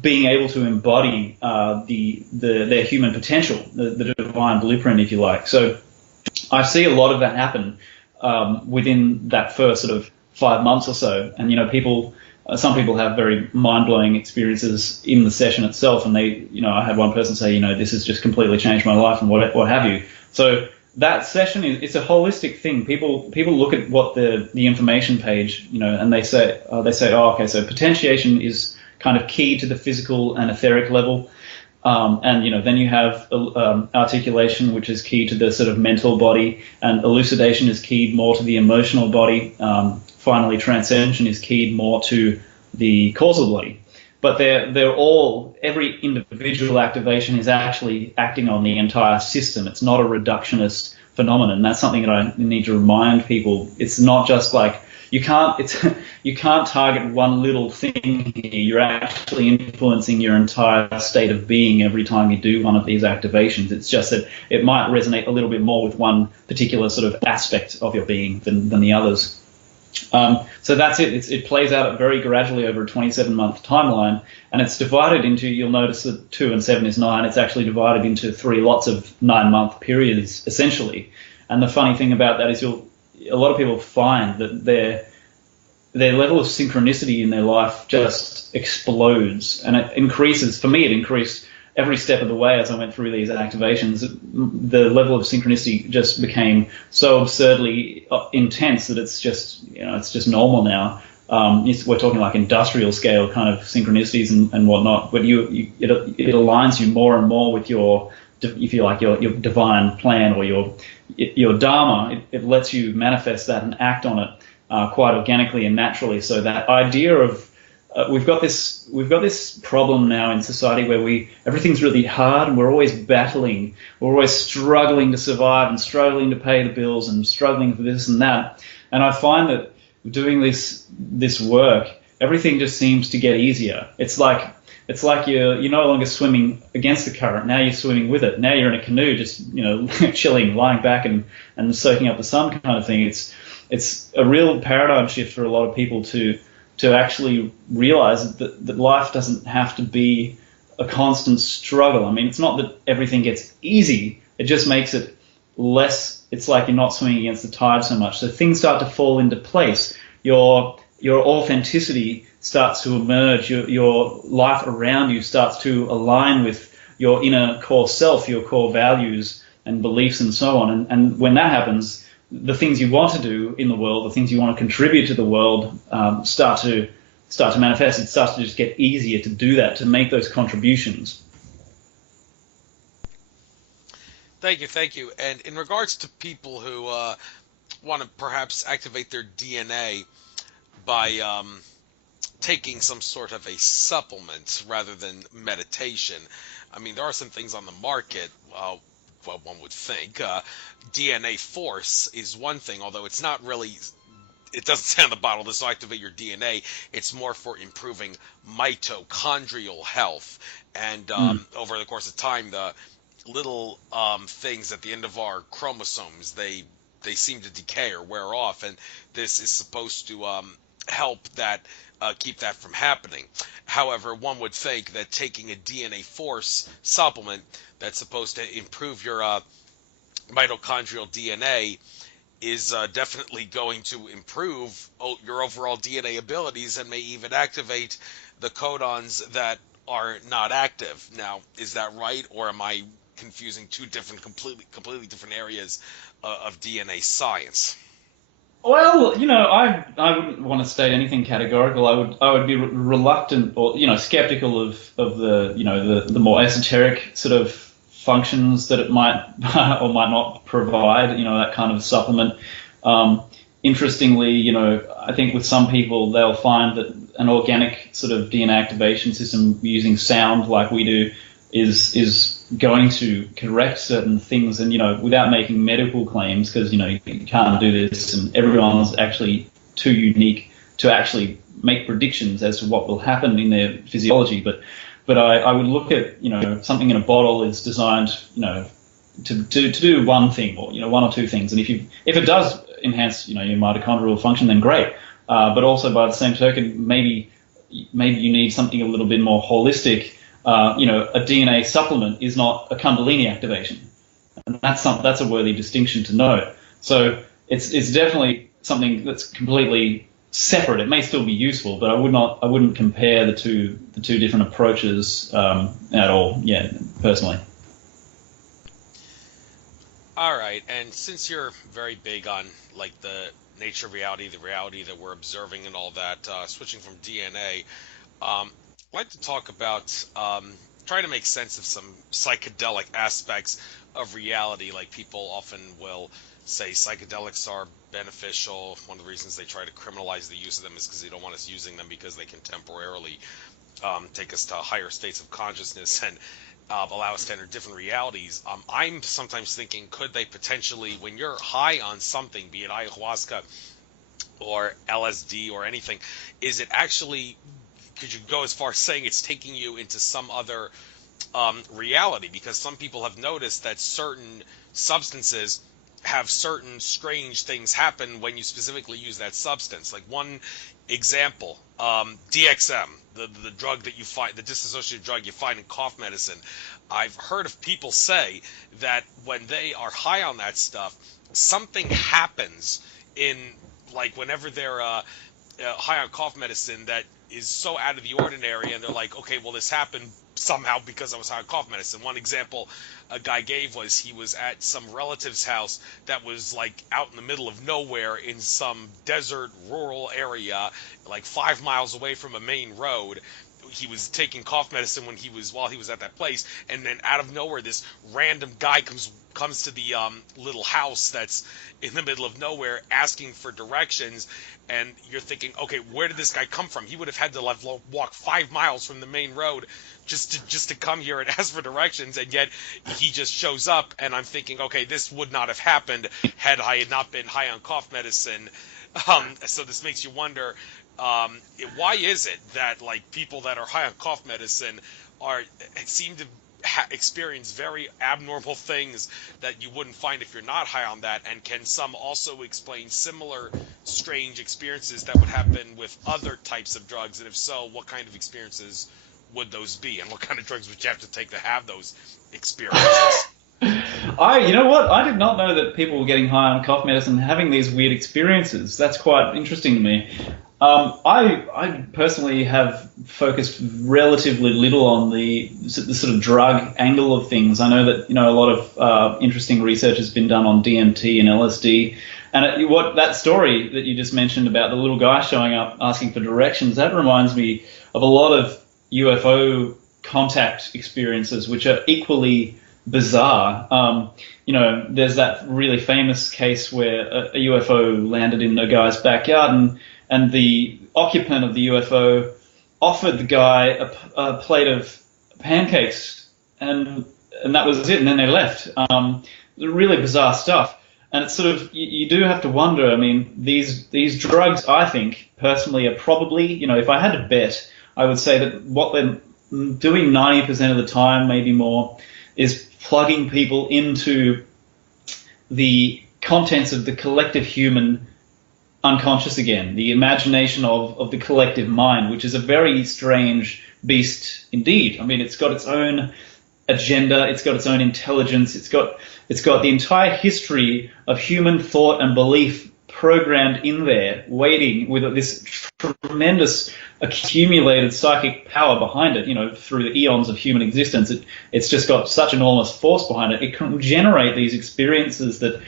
being able to embody their human potential, the divine blueprint, if you like. So I see a lot of that happen within that first sort of 5 months or so. And, some people have very mind-blowing experiences in the session itself, and they, I had one person say, this has just completely changed my life and what have you. So that session it's a holistic thing. People look at what the information page, and they say, oh, okay, so potentiation is kind of key to the physical and etheric level. And then you have articulation, which is key to the sort of mental body, and elucidation is keyed more to the emotional body. Finally, transcension is keyed more to the causal body. But they're all, every individual activation is actually acting on the entire system. It's not a reductionist phenomenon. That's something that I need to remind people. It's not just like you can't target one little thing here. You're actually influencing your entire state of being every time you do one of these activations. It's just that it might resonate a little bit more with one particular sort of aspect of your being than the others. So that's it. It plays out very gradually over a 27-month timeline, and it's divided into, you'll notice that 2 and 7 is 9. It's actually divided into 3 lots of 9-month periods, essentially. And the funny thing about that is a lot of people find that their level of synchronicity in their life just explodes, and it increases. For me, it increased every step of the way as I went through these activations. The level of synchronicity just became so absurdly intense that it's just normal now. We're talking like industrial scale kind of synchronicities and whatnot, but it aligns you more and more with your, if you like, your divine plan or your dharma. It lets you manifest that and act on it quite organically and naturally. So that idea of we've got this problem now in society where everything's really hard and we're always battling, we're always struggling to survive and struggling to pay the bills and struggling for this and that. And I find that doing this work, everything just seems to get easier. It's like you're no longer swimming against the current. Now you're swimming with it. Now you're in a canoe, just chilling, lying back and soaking up the sun kind of thing. It's a real paradigm shift for a lot of people to actually realize that life doesn't have to be a constant struggle. I mean, it's not that everything gets easy. It just makes it less. It's like you're not swimming against the tide so much. So things start to fall into place. Your authenticity starts to emerge. Your life around you starts to align with your inner core self, your core values and beliefs and so on. And when that happens, the things you want to do in the world, the things you want to contribute to the world, start to manifest. It starts to just get easier to do that, to make those contributions. Thank you. And in regards to people who want to perhaps activate their DNA by taking some sort of a supplement rather than meditation, I mean, there are some things on the market. Well, one would think DNA Force is one thing, although it's not really it doesn't say on the bottle this will activate your DNA. It's more for improving mitochondrial health. And over the course of time, the little things at the end of our chromosomes, they seem to decay or wear off, and this is supposed to help that keep that from happening. However, one would think that taking a DNA Force supplement that's supposed to improve your mitochondrial DNA is definitely going to improve your overall DNA abilities and may even activate the codons that are not active. Now, is that right, or am I confusing two different, completely different areas of DNA science? Well, I wouldn't want to state anything categorical. I would be reluctant or skeptical of the more esoteric sort of functions that it might or might not provide. That kind of supplement. Interestingly, I think with some people they'll find that an organic sort of DNA activation system using sound like we do is going to correct certain things, and without making medical claims, because you can't do this, and everyone's actually too unique to actually make predictions as to what will happen in their physiology. But I would look at something in a bottle is designed to do one thing, or one or two things, and if it does enhance your mitochondrial function, then great. But also by the same token, maybe you need something a little bit more holistic. A DNA supplement is not a Kundalini activation, and that's a worthy distinction to note. So it's definitely something that's completely separate. It may still be useful, but I wouldn't compare the two different approaches at all. Yeah, personally. All right, and since you're very big on like the nature of reality, the reality that we're observing, and all that, switching from DNA. I'd like to talk about trying to make sense of some psychedelic aspects of reality. Like people often will say psychedelics are beneficial. One of the reasons they try to criminalize the use of them is because they don't want us using them because they can temporarily take us to higher states of consciousness and allow us to enter different realities. I'm sometimes thinking, could they potentially, when you're high on something, be it ayahuasca or LSD or anything, is it actually, could you go as far as saying it's taking you into some other reality? Because some people have noticed that certain substances have certain strange things happen when you specifically use that substance. Like one example, DXM, the drug that you find, the dissociative drug you find in cough medicine. I've heard of people say that when they are high on that stuff, something happens in, like, whenever they're high on cough medicine that is so out of the ordinary, and they're like, okay, well, this happened somehow because I was high on cough medicine. One example a guy gave was he was at some relative's house that was like out in the middle of nowhere in some desert rural area, like 5 miles away from a main road. He was taking cough medicine while he was at that place, and then out of nowhere this random guy comes to the little house that's in the middle of nowhere asking for directions, and you're thinking, okay, where did this guy come from? He would have had to walk 5 miles from the main road just to come here and ask for directions, and yet he just shows up, and I'm thinking, okay, this would not have happened had I not been high on cough medicine. So this makes you wonder, why is it that like people that are high on cough medicine seem to experience very abnormal things that you wouldn't find if you're not high on that? And can some also explain similar strange experiences that would happen with other types of drugs? And if so, what kind of experiences would those be? And what kind of drugs would you have to take to have those experiences? You know what? I did not know that people were getting high on cough medicine having these weird experiences. That's quite interesting to me. I personally have focused relatively little on the sort of drug angle of things. I know that a lot of interesting research has been done on DMT and LSD, and what that story that you just mentioned about the little guy showing up asking for directions, that reminds me of a lot of UFO contact experiences, which are equally bizarre. There's that really famous case where a UFO landed in a guy's backyard, and the occupant of the UFO offered the guy a plate of pancakes, and that was it, and then they left. Really bizarre stuff. And it's sort of you do have to wonder. I mean, these drugs, I think personally, are probably, if I had to bet, I would say that what they're doing 90% of the time, maybe more, is plugging people into the contents of the collective human unconscious again, the imagination of the collective mind, which is a very strange beast indeed. I mean, it's got its own agenda, it's got its own intelligence, it's got the entire history of human thought and belief programmed in there, waiting with this tremendous accumulated psychic power behind it, through the eons of human existence. It's just got such enormous force behind it. It can generate these experiences that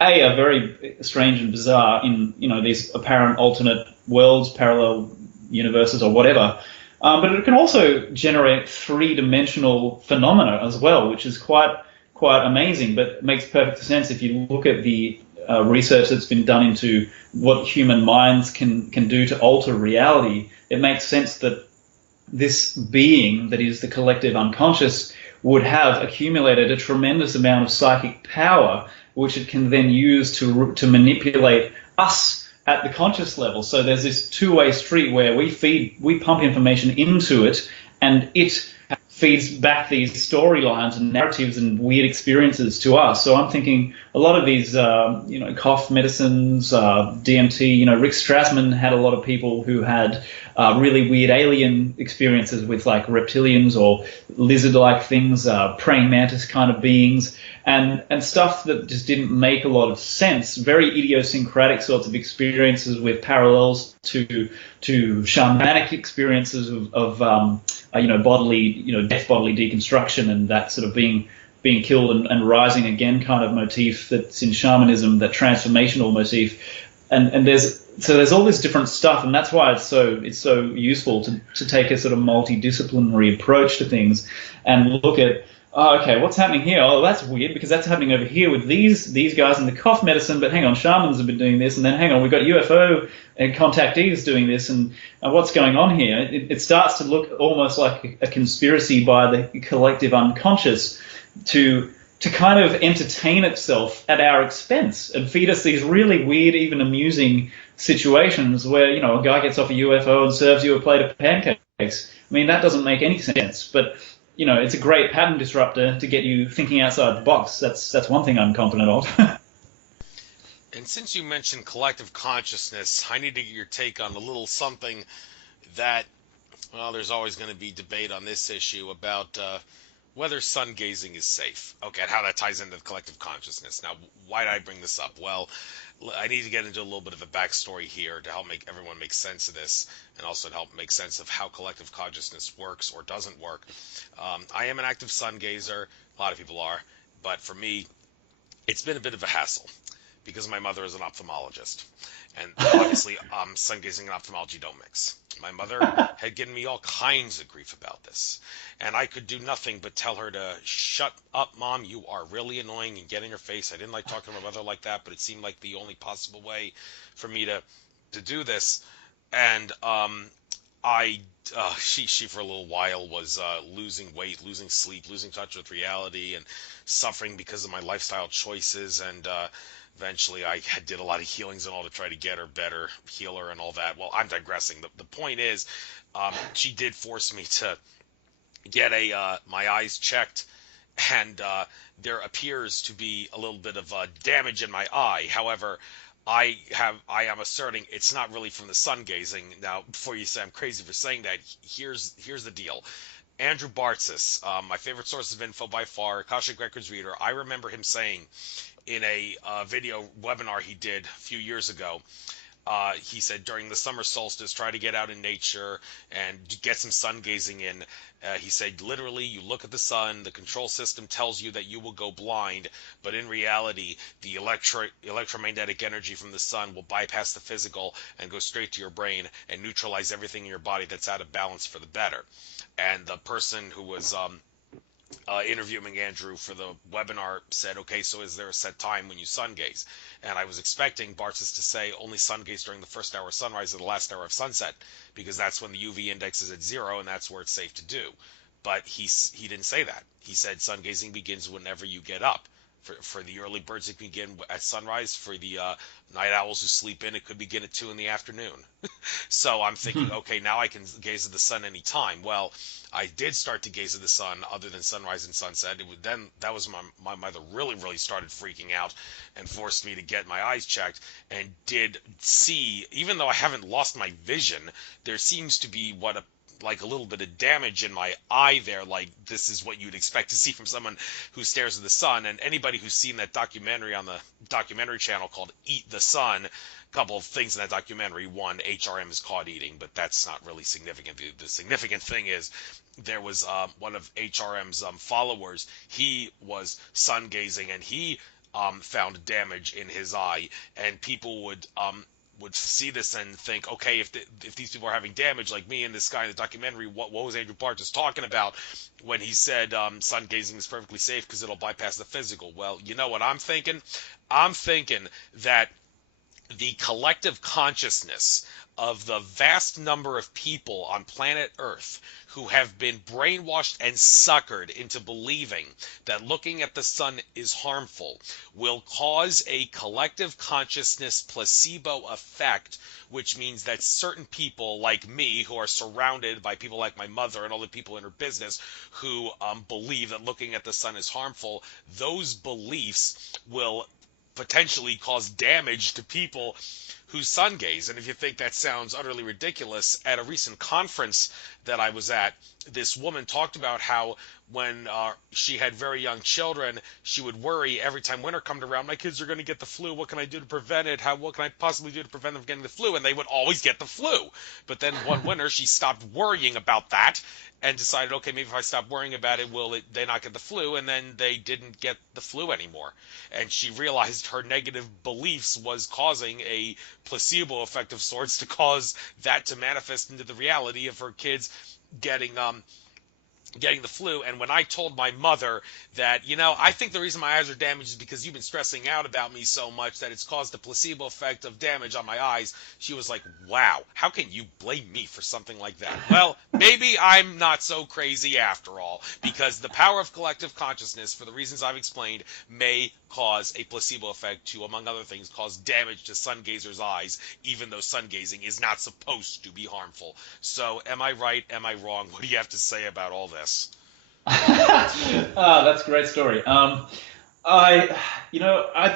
are very strange and bizarre in, these apparent alternate worlds, parallel universes, or whatever. But it can also generate three-dimensional phenomena as well, which is quite amazing, but makes perfect sense if you look at the research that's been done into what human minds can do to alter reality. It makes sense that this being that is the collective unconscious would have accumulated a tremendous amount of psychic power, which it can then use to manipulate us at the conscious level. So there's this two-way street where we pump information into it, and it feeds back these storylines and narratives and weird experiences to us. So I'm thinking a lot of these, cough medicines, DMT. Rick Strassman had a lot of people who had really weird alien experiences with like reptilians or lizard-like things, praying mantis kind of beings, and stuff that just didn't make a lot of sense. Very idiosyncratic sorts of experiences with parallels to shamanic experiences of bodily, death, bodily deconstruction, and that sort of being killed and rising again kind of motif that's in shamanism, that transformational motif, and there's all this different stuff, and that's why it's so useful to take a sort of multidisciplinary approach to things and look at, oh, okay, what's happening here? Oh, that's weird because that's happening over here with these guys in the cough medicine, but hang on, shamans have been doing this, and then hang on, we've got UFO and contactees doing this, and what's going on here? It starts to look almost like a conspiracy by the collective unconscious to kind of entertain itself at our expense and feed us these really weird, even amusing situations where, a guy gets off a UFO and serves you a plate of pancakes. I mean, that doesn't make any sense, but it's a great pattern disruptor to get you thinking outside the box. That's one thing I'm confident of. And since you mentioned collective consciousness, I need to get your take on a little something that, well, there's always going to be debate on this issue about whether sun gazing is safe. Okay, and how that ties into the collective consciousness. Now, why did I bring this up? Well, I need to get into a little bit of a backstory here to help make everyone make sense of this, and also to help make sense of how collective consciousness works or doesn't work. I am an active sun gazer. A lot of people are. But for me, it's been a bit of a hassle because my mother is an ophthalmologist. And obviously, sun gazing and ophthalmology don't mix. My mother had given me all kinds of grief about this. And I could do nothing but tell her to shut up, Mom. You are really annoying, and get in your face. I didn't like talking to my mother like that, but it seemed like the only possible way for me to do this. And she for a little while was losing weight, losing sleep, losing touch with reality, and suffering because of my lifestyle choices. And eventually I did a lot of healings and all to try to get her better, heal her and all that. Well, I'm digressing. The point is, she did force me to get my eyes checked, and there appears to be a little bit of damage in my eye. However, I am asserting it's not really from the sun gazing. Now, before you say I'm crazy for saying that, here's the deal. Andrew Bartzis, my favorite source of info by far, Akashic Records reader. I remember him saying in a video webinar he did a few years ago, he said during the summer solstice, try to get out in nature and get some sun gazing in. He said literally, you look at the sun, the control system tells you that you will go blind, but in reality, the electromagnetic energy from the sun will bypass the physical and go straight to your brain and neutralize everything in your body that's out of balance for the better. And the person who was interviewing Andrew for the webinar said, okay, so is there a set time when you sun gaze? And I was expecting Bartzis to say only sun gaze during the first hour of sunrise or the last hour of sunset, because that's when the UV index is at 0 and that's where it's safe to do. But he didn't say that. He said sun gazing begins whenever you get up. For the early birds, it can begin at sunrise. For the night owls who sleep in, it could begin at 2 in the afternoon. So I'm thinking, okay, now I can gaze at the sun anytime. Well, I did start to gaze at the sun other than sunrise and sunset. Then that was my mother really started freaking out and forced me to get my eyes checked, and did see, even though I haven't lost my vision, there seems to be like a little bit of damage in my eye there. Like, this is what you'd expect to see from someone who stares at the sun. And anybody who's seen that documentary on the documentary channel called Eat the Sun, a couple of things in that documentary. One, HRM is caught eating, but that's not really significant. The significant thing is there was one of HRM's followers. He was sun gazing, and he found damage in his eye, and people would see this and think, okay, if these people are having damage, like me and this guy in the documentary, what was Andrew Bartos talking about when he said sun gazing is perfectly safe because it'll bypass the physical? Well, you know what I'm thinking? I'm thinking that the collective consciousness of the vast number of people on planet Earth who have been brainwashed and suckered into believing that looking at the sun is harmful will cause a collective consciousness placebo effect, which means that certain people like me, who are surrounded by people like my mother and all the people in her business who believe that looking at the sun is harmful, those beliefs will potentially cause damage to people who sun gaze. And if you think that sounds utterly ridiculous, at a recent conference that I was at, this woman talked about how when she had very young children, she would worry every time winter come around, my kids are going to get the flu. What can I do to prevent it? What can I possibly do to prevent them from getting the flu? And they would always get the flu. But then one winter, she stopped worrying about that and decided, okay, maybe if I stop worrying about it, they not get the flu? And then they didn't get the flu anymore. And she realized her negative beliefs was causing a placebo effect of sorts to cause that to manifest into the reality of her kids getting the flu. And when I told my mother that, I think the reason my eyes are damaged is because you've been stressing out about me so much that it's caused a placebo effect of damage on my eyes, she was like, wow, how can you blame me for something like that? Well, maybe I'm not so crazy after all, because the power of collective consciousness, for the reasons I've explained, may cause a placebo effect to, among other things, cause damage to sun gazers' eyes, even though sun gazing is not supposed to be harmful. So am I right? Am I wrong? What do you have to say about all this? That's a great story. I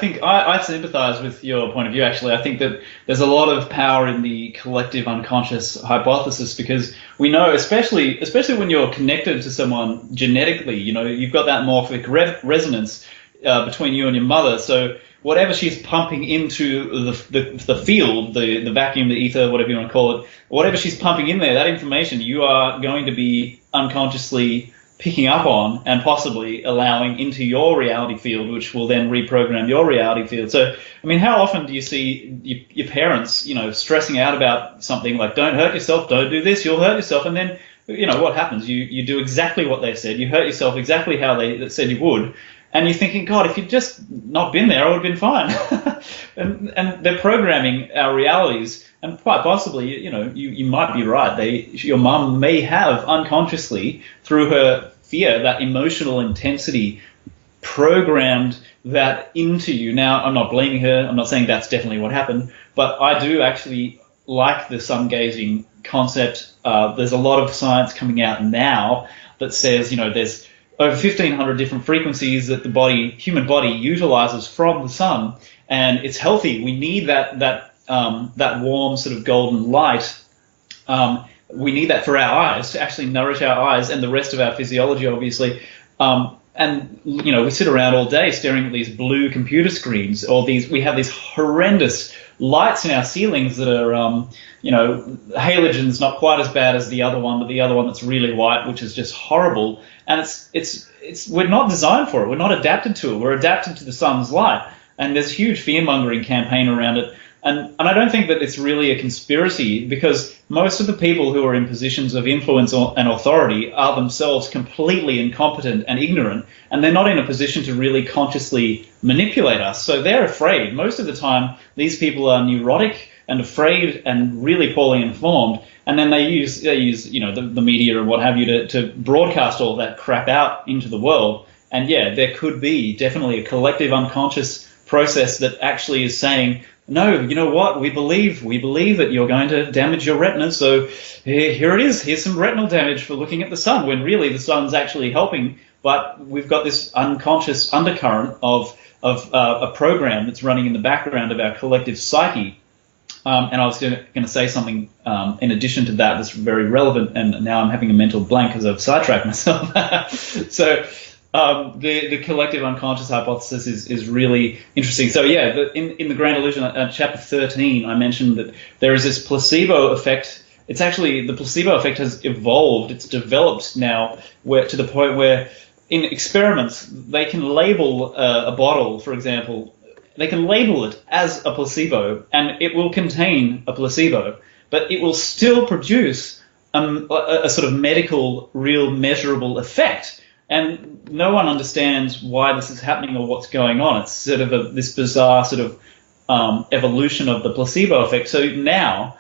think I sympathize with your point of view, actually. I think that there's a lot of power in the collective unconscious hypothesis, because we know, especially when you're connected to someone genetically, you've got that morphic resonance between you and your mother. So whatever she's pumping into the field, the vacuum, the ether, whatever you want to call it, whatever she's pumping in there, that information you are going to be unconsciously picking up on and possibly allowing into your reality field, which will then reprogram your reality field. So, I mean, how often do you see your parents, stressing out about something like, don't hurt yourself, don't do this, you'll hurt yourself. And then, what happens? You do exactly what they said. You hurt yourself exactly how they said you would. And you're thinking, God, if you'd just not been there, I would have been fine. and they're programming our realities. And quite possibly, you might be right. Your mum may have unconsciously, through her fear, that emotional intensity, programmed that into you. Now, I'm not blaming her. I'm not saying that's definitely what happened. But I do actually like the sun gazing concept. There's a lot of science coming out now that says, there's over 1,500 different frequencies that the human body utilizes from the sun, and it's healthy. We need that warm sort of golden light. We need that for our eyes, to actually nourish our eyes and the rest of our physiology, obviously. And we sit around all day staring at these blue computer screens, or we have these horrendous lights in our ceilings that are, halogens, not quite as bad as the other one, but the other one that's really white, which is just horrible. And we're not designed for it. We're not adapted to it. We're adapted to the sun's light. And there's a huge fear-mongering campaign around it. And I don't think that it's really a conspiracy, because most of the people who are in positions of influence and authority are themselves completely incompetent and ignorant, and they're not in a position to really consciously manipulate us. So they're afraid. Most of the time, these people are neurotic and afraid and really poorly informed, and then they use the media and what have you to broadcast all that crap out into the world. And yeah, there could be definitely a collective unconscious process that actually is saying, no, you know what? We believe that you're going to damage your retinas. So here it is. Here's some retinal damage for looking at the sun, when really the sun's actually helping. But we've got this unconscious undercurrent of a program that's running in the background of our collective psyche. And I was going to say something in addition to that that's very relevant, and now I'm having a mental blank because I've sidetracked myself. So the collective unconscious hypothesis is really interesting. So yeah, in the Grand Illusion, chapter 13, I mentioned that there is this placebo effect. It's actually, the placebo effect has evolved. It's developed now to the point where in experiments they can label a bottle, for example. They can label it as a placebo, and it will contain a placebo, but it will still produce a sort of medical, real, measurable effect. And no one understands why this is happening or what's going on. It's sort of this bizarre sort of evolution of the placebo effect. So now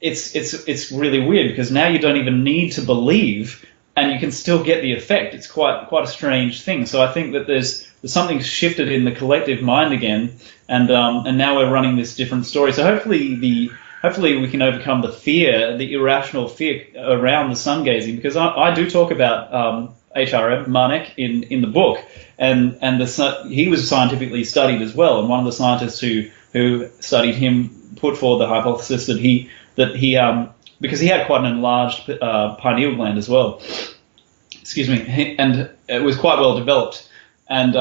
it's really weird, because now you don't even need to believe, and you can still get the effect. It's quite a strange thing. So I think that there's something shifted in the collective mind again, and now we're running this different story. So hopefully we can overcome the fear, the irrational fear around the sun gazing, because I do talk about HRM Marnek in the book, and he was scientifically studied as well, and one of the scientists who studied him put forward the hypothesis that he because he had quite an enlarged pineal gland as well, excuse me, and it was quite well developed. And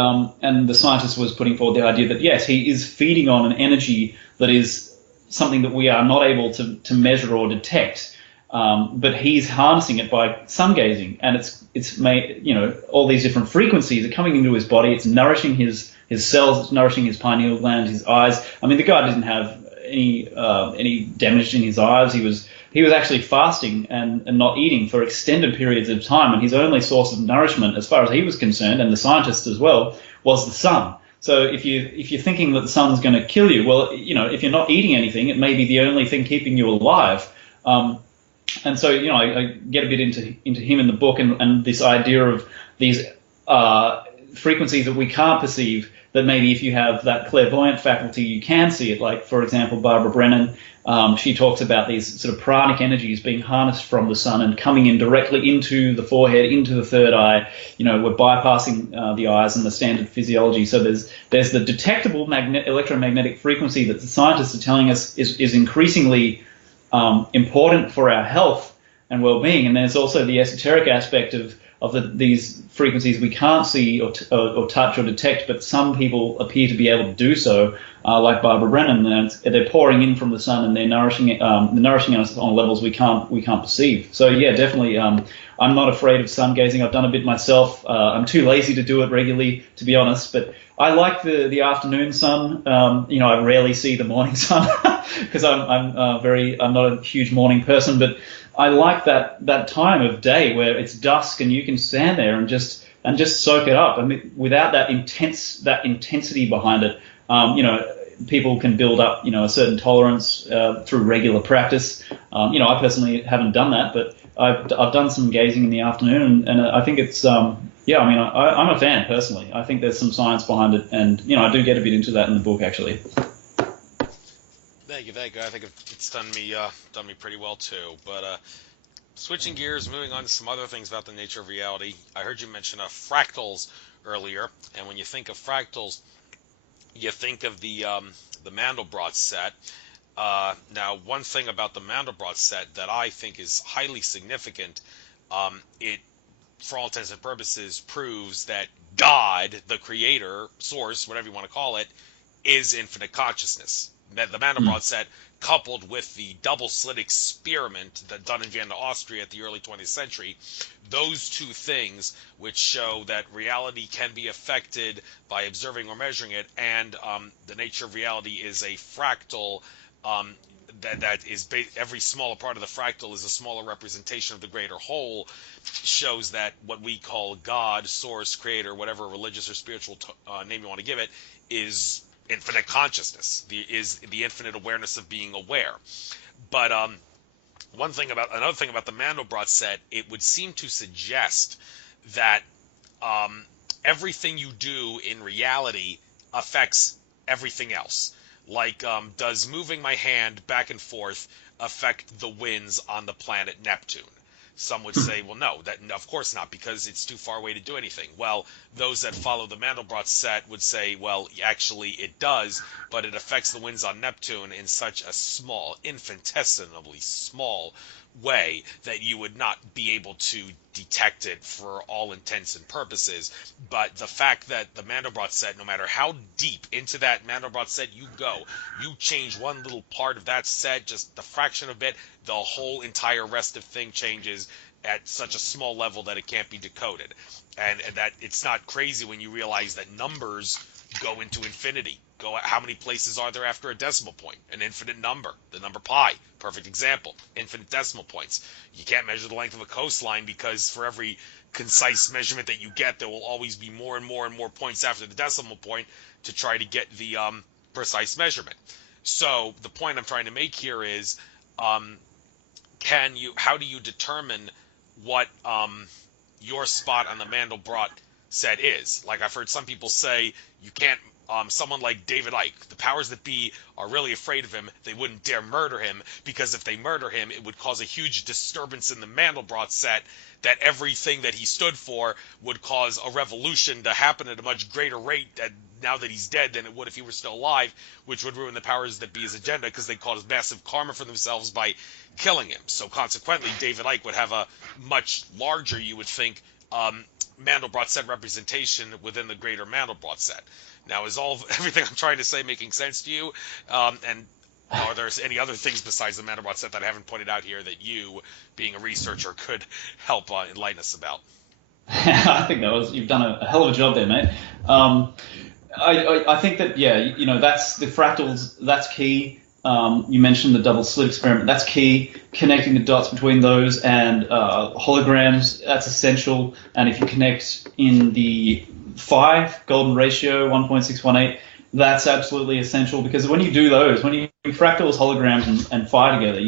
the scientist was putting forward the idea that yes, he is feeding on an energy that is something that we are not able to measure or detect, but he's harnessing it by sun gazing, and it's made, all these different frequencies are coming into his body. It's nourishing his cells, it's nourishing his pineal gland, his eyes. I mean, the guy didn't have any damage in his eyes. He was actually fasting and not eating for extended periods of time, and his only source of nourishment, as far as he was concerned, and the scientists as well, was the sun. So if you're thinking that the sun's going to kill you, well, if you're not eating anything, it may be the only thing keeping you alive. And so I get a bit into him in the book, and this idea of these frequencies that we can't perceive, that maybe if you have that clairvoyant faculty, you can see it. Like, for example, Barbara Brennan, she talks about these sort of pranic energies being harnessed from the sun and coming in directly into the forehead, into the third eye. We're bypassing the eyes and the standard physiology. So there's the detectable electromagnetic frequency that the scientists are telling us is increasingly important for our health and well-being. And there's also the esoteric aspect of these frequencies we can't see or touch or detect, but some people appear to be able to do so, like Barbara Brennan. And they're pouring in from the sun, and they're nourishing us on levels we can't perceive. So yeah, definitely, I'm not afraid of sun gazing. I've done a bit myself. I'm too lazy to do it regularly, to be honest, but I like the afternoon sun. I rarely see the morning sun because I'm not a huge morning person, but I like that time of day where it's dusk and you can stand there and just soak it up. I mean, without that intensity behind it, people can build up, a certain tolerance through regular practice. I personally haven't done that, but I've done some gazing in the afternoon, and I think it's I'm a fan personally. I think there's some science behind it, and I do get a bit into that in the book actually. Thank you. I think it's done me pretty well too. But switching gears, moving on to some other things about the nature of reality. I heard you mention fractals earlier, and when you think of fractals, you think of the Mandelbrot set. Now, one thing about the Mandelbrot set that I think is highly significant, it, for all intents and purposes, proves that God, the creator, source, whatever you want to call it, is infinite consciousness. The Mandelbrot set, coupled with the double-slit experiment that done in Vienna, Austria at the early 20th century, those two things, which show that reality can be affected by observing or measuring it, and the nature of reality is a fractal, that is every smaller part of the fractal is a smaller representation of the greater whole, shows that what we call God, source, creator, whatever religious or spiritual name you want to give it, is infinite consciousness, is the infinite awareness of being aware. But another thing about the Mandelbrot set, it would seem to suggest that everything you do in reality affects everything else. Like, does moving my hand back and forth affect the winds on the planet Neptune? Some would say, well, no, that of course not, because it's too far away to do anything. Well, those that follow the Mandelbrot set would say, well, actually it does, but it affects the winds on Neptune in such a small, infinitesimally small way that you would not be able to detect it for all intents and purposes. But the fact that the Mandelbrot set, no matter how deep into that Mandelbrot set you go, you change one little part of that set, just a fraction of a bit, the whole entire rest of thing changes at such a small level that it can't be decoded. And that it's not crazy when you realize that numbers go into infinity. How many places are there after a decimal point? An infinite number. The number pi. Perfect example. Infinite decimal points. You can't measure the length of a coastline because for every concise measurement that you get, there will always be more and more and more points after the decimal point to try to get the precise measurement. So the point I'm trying to make here is, how do you determine what your spot on the Mandelbrot set is? Like, I've heard some people say you can't, someone like David Icke, the powers that be are really afraid of him. They wouldn't dare murder him, because if they murder him, it would cause a huge disturbance in the Mandelbrot set, that everything that he stood for would cause a revolution to happen at a much greater rate now that he's dead than it would if he were still alive, which would ruin the powers that be's agenda, because they cause massive karma for themselves by killing him. So consequently, David Icke would have a much larger, you would think, Mandelbrot set representation within the greater Mandelbrot set. Now, is everything I'm trying to say making sense to you? And are there any other things besides the Mandelbrot set that I haven't pointed out here that you, being a researcher, could help enlighten us about? I think you've done a hell of a job there, mate. I think that, that's the fractals, that's key. You mentioned the double slit experiment, that's key. Connecting the dots between those and holograms, that's essential. And if you connect in the phi golden ratio 1.618, that's absolutely essential, because when you do those, when you fractals, holograms, and phi together,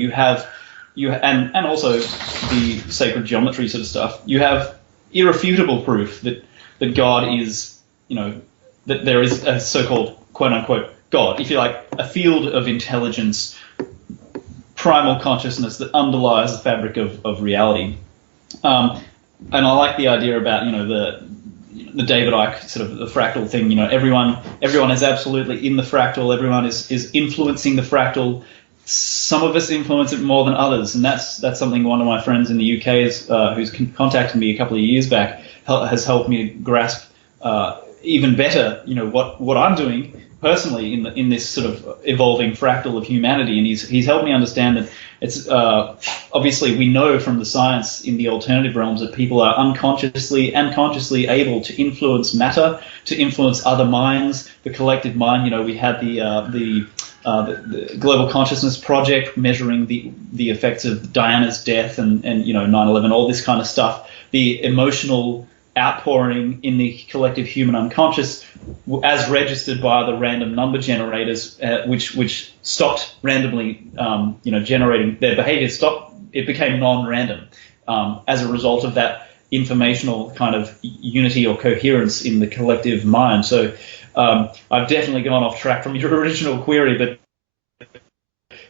and also the sacred geometry sort of stuff, you have irrefutable proof that God is, that there is a so-called quote unquote God, if you like, a field of intelligence, primal consciousness that underlies the fabric of reality. And I like the idea about, the David Icke sort of the fractal thing. Everyone is absolutely in the fractal. Everyone is influencing the fractal. Some of us influence it more than others, and that's something one of my friends in the UK who's contacted me a couple of years back has helped me grasp even better. What I'm doing personally in this sort of evolving fractal of humanity, and he's helped me understand that it's obviously we know from the science in the alternative realms that people are unconsciously and consciously able to influence matter, to influence other minds, the collective mind. We had the Global Consciousness Project measuring the effects of Diana's death and 9/11, all this kind of stuff, the emotional outpouring in the collective human unconscious as registered by the random number generators, which stopped randomly generating their behavior, it became non-random as a result of that informational kind of unity or coherence in the collective mind. So I've definitely gone off track from your original query,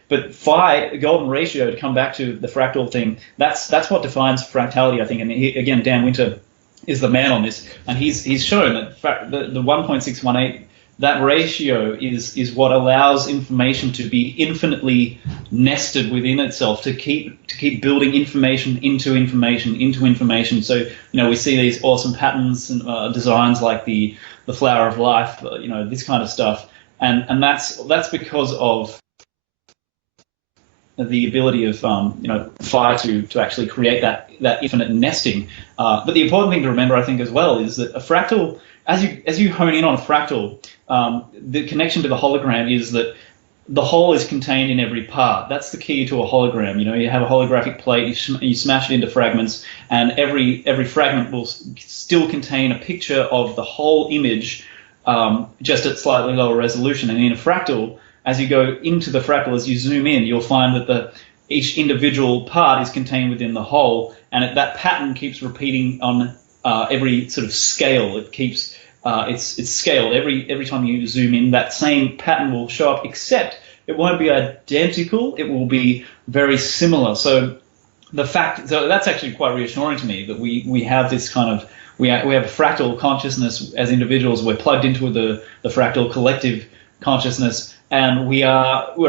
but phi, golden ratio, to come back to the fractal thing, that's what defines fractality, I think. And again, Dan Winter is the man on this, and he's shown that the 1.618, that ratio is what allows information to be infinitely nested within itself, to keep building information into information into information. So we see these awesome patterns and designs like the flower of life, this kind of stuff, and that's because of the ability of phi to actually create that infinite nesting. But the important thing to remember, I think, as well, is that a fractal, as you hone in on a fractal, the connection to the hologram is that the whole is contained in every part. That's the key to a hologram. You have a holographic plate, you smash it into fragments, and every fragment will still contain a picture of the whole image, just at slightly lower resolution. And in a fractal, as you go into the fractal, as you zoom in, you'll find that each individual part is contained within the whole, and that pattern keeps repeating on every sort of scale. It keeps it's scaled every time you zoom in. That same pattern will show up, except it won't be identical. It will be very similar. So that's actually quite reassuring to me that we have this kind of we have a fractal consciousness as individuals. We're plugged into the fractal collective consciousness, and we're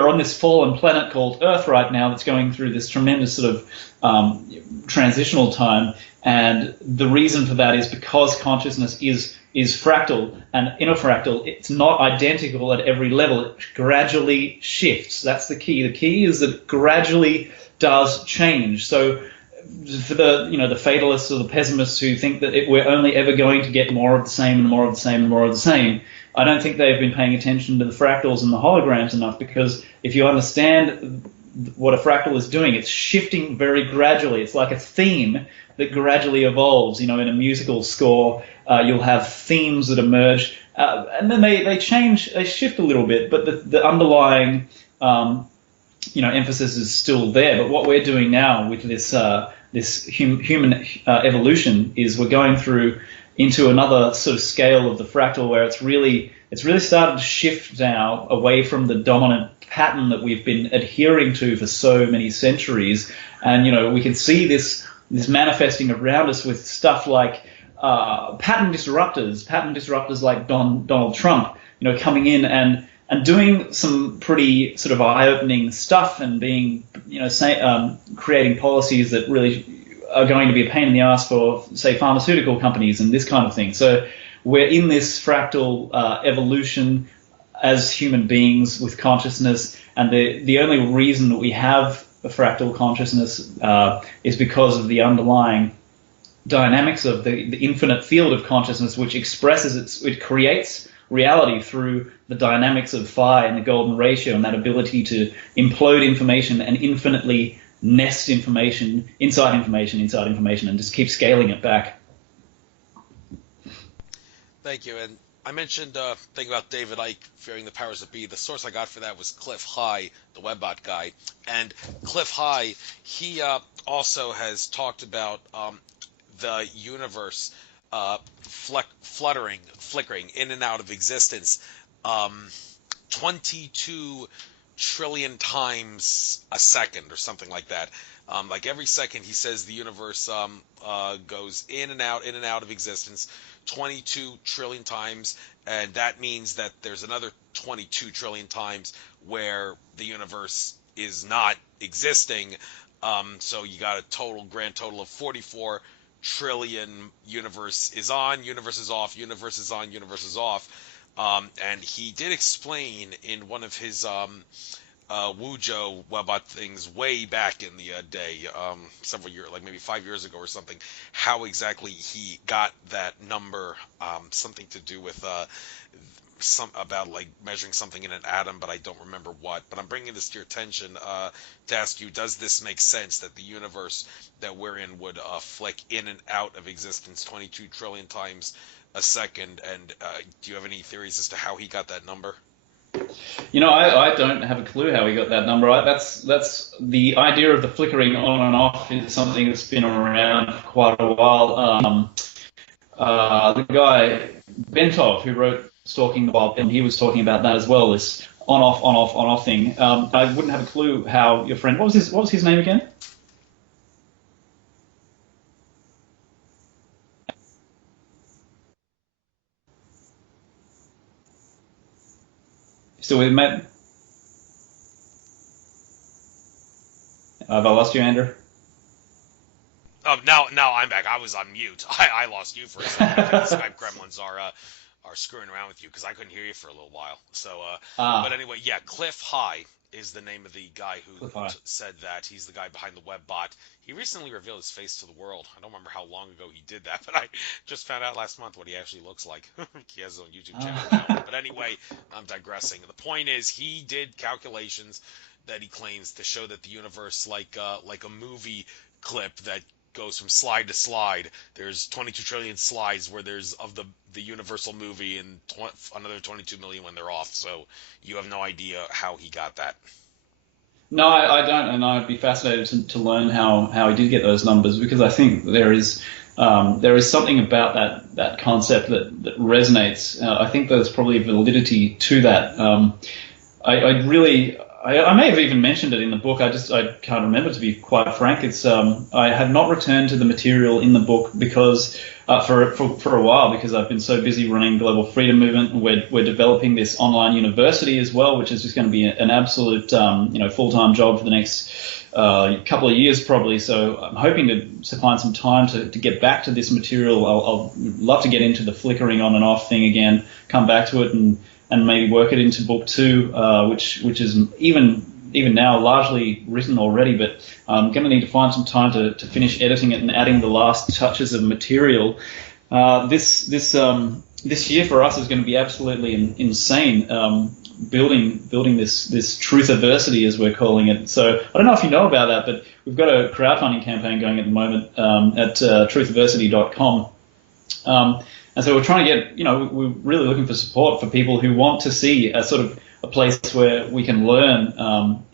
on this fallen planet called Earth right now that's going through this tremendous sort of transitional time. And the reason for that is because consciousness is fractal, and in a fractal, it's not identical at every level. It gradually shifts. That's the key. The key is that it gradually does change. So for the fatalists or the pessimists who think that we're only ever going to get more of the same and more of the same and more of the same, I don't think they've been paying attention to the fractals and the holograms enough, because if you understand what a fractal is doing, it's shifting very gradually. It's like a theme that gradually evolves. In a musical score, you'll have themes that emerge, and then they change, they shift a little bit, but the underlying emphasis is still there. But what we're doing now with this human evolution is we're going through into another sort of scale of the fractal, where it's really started to shift now away from the dominant pattern that we've been adhering to for so many centuries. And we can see this manifesting around us with stuff like pattern disruptors like Donald Trump, coming in and doing some pretty sort of eye-opening stuff, and being, creating policies that really are going to be a pain in the ass for, say, pharmaceutical companies and this kind of thing. So we're in this fractal evolution as human beings with consciousness, and the only reason that we have a fractal consciousness is because of the underlying dynamics of the infinite field of consciousness, which it creates reality through the dynamics of phi and the golden ratio, and that ability to implode information and infinitely nest information inside information inside information, and just keep scaling it back. Thank you. And I mentioned thing about David Icke fearing the powers that be. The source I got for that was Cliff High, the Webbot guy. And Cliff High, he also has talked about the universe flickering in and out of existence 22 trillion times a second or something like that. Like every second, he says the universe goes in and out of existence 22 trillion times, and that means that there's another 22 trillion times where the universe is not existing. So you got a grand total of 44 trillion. Universe is on, universe is off, universe is on, universe is off. And he did explain in one of his Wujo Webot things way back in the day, several years, like maybe 5 years ago or something, how exactly he got that number, something to do with about like measuring something in an atom, but I don't remember what. But I'm bringing this to your attention to ask you, does this make sense that the universe that we're in would flick in and out of existence 22 trillion times a second? And do you have any theories as to how he got that number? I don't have a clue how he got that number. That's the idea of the flickering on and off is something that's been around for quite a while. The guy Bentov, who wrote Stalking the Wild, and he was talking about that as well, this on off thing. I wouldn't have a clue how your friend, what was his name again? Still with me, Matt? Have I lost you, Andrew? Oh, now I'm back. I was on mute. I lost you for a second. I think the Skype gremlins are screwing around with you because I couldn't hear you for a little while. So, but anyway, yeah, Cliff High is the name of the guy who said that. He's the guy behind the Webbot. He recently revealed his face to the world. I don't remember how long ago he did that, but I just found out last month what he actually looks like. He has his own YouTube channel now. But anyway, I'm digressing. The point is, he did calculations that he claims to show that the universe, like a movie clip that goes from slide to slide. There's 22 trillion slides where there's of the Universal movie, and another 22 million when they're off. So you have no idea how he got that. No, I don't, and I'd be fascinated to learn how he did get those numbers, because I think there is something about that concept that resonates. I think there's probably validity to that. I may have even mentioned it in the book. I can't remember, to be quite frank. It's I have not returned to the material in the book because for a while, because I've been so busy running Global Freedom Movement, and we're developing this online university as well, which is just going to be an absolute full-time job for the next couple of years probably. So I'm hoping to find some time to get back to this material. I'll love to get into the flickering on and off thing again, come back to it and maybe work it into book 2, which is even now largely written already, but I'm going to need to find some time to finish editing it and adding the last touches of material. This year for us is going to be absolutely insane. Building this truth-aversity, as we're calling it. So I don't know if you know about that, but we've got a crowdfunding campaign going at the moment at truthaversity.com. And so we're trying to get, we're really looking for support for people who want to see a sort of a place where we can learn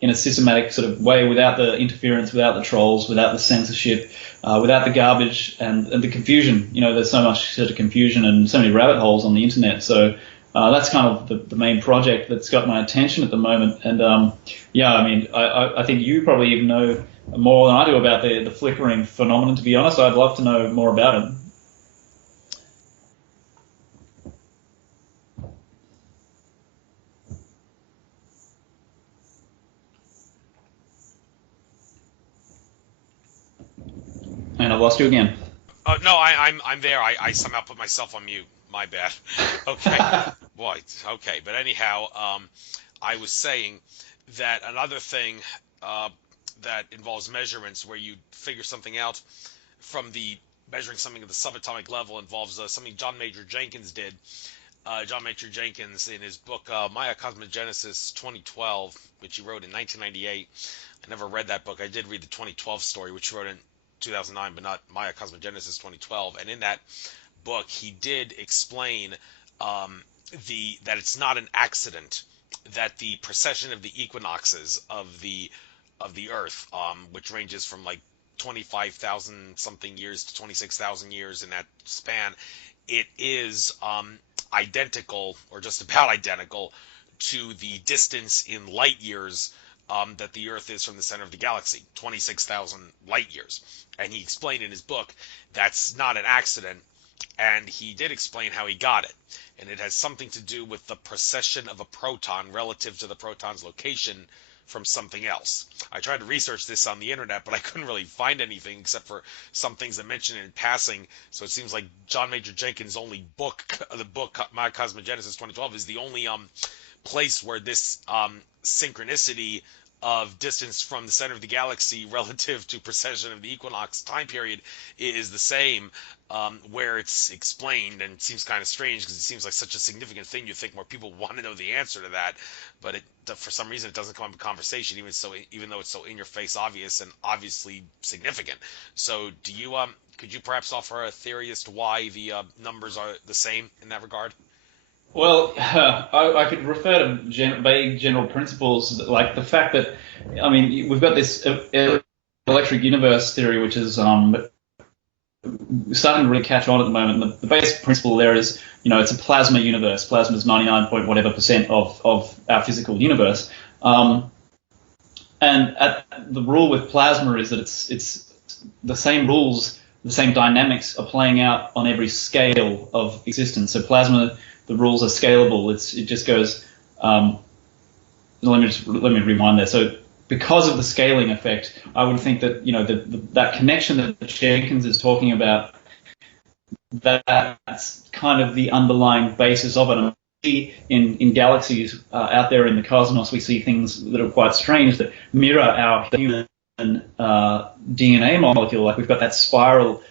in a systematic sort of way, without the interference, without the trolls, without the censorship, without the garbage and the confusion. There's so much sort of confusion and so many rabbit holes on the internet. So that's kind of the main project that's got my attention at the moment. And I think you probably even know more than I do about the flickering phenomenon, to be honest. I'd love to know more about it. And I lost you again. No, I'm there. I somehow put myself on mute. My bad. Okay. Boy. Okay. But anyhow, I was saying that another thing that involves measurements, where you figure something out from the measuring something at the subatomic level, involves something John Major Jenkins did. John Major Jenkins, in his book Maya Cosmogenesis 2012, which he wrote in 1998. I never read that book. I did read the 2012 story, which he wrote in 2009, but not Maya Cosmogenesis 2012. And in that book, he did explain that it's not an accident that the precession of the equinoxes of the Earth, which ranges from like 25,000 something years to 26,000 years in that span, it is identical, or just about identical, to the distance in light years that the Earth is from the center of the galaxy, 26,000 light years. And he explained in his book that's not an accident, and he did explain how he got it. And it has something to do with the precession of a proton relative to the proton's location from something else. I tried to research this on the internet, but I couldn't really find anything except for some things that mention it in passing. So it seems like John Major Jenkins' only book, the book My Cosmogenesis 2012, is the only place where this synchronicity of distance from the center of the galaxy relative to precession of the equinox time period is the same, where it's explained. And it seems kind of strange, because it seems like such a significant thing. You think more people want to know the answer to that, but for some reason it doesn't come up in conversation, even though it's so in your face obvious and obviously significant. So could you perhaps offer a theory as to why the numbers are the same in that regard? Well, I could refer to vague general principles, like the fact that, we've got this electric universe theory, which is starting to really catch on at the moment. The basic principle there is, it's a plasma universe. Plasma is 99% of our physical universe. And the rule with plasma is that it's the same rules, the same dynamics are playing out on every scale of existence. So plasma, the rules are scalable. It just goes. Let me rewind there. So because of the scaling effect, I would think that that connection that Jenkins is talking about, that's kind of the underlying basis of it. In galaxies out there in the cosmos, we see things that are quite strange that mirror our human DNA molecule. Like we've got that spiral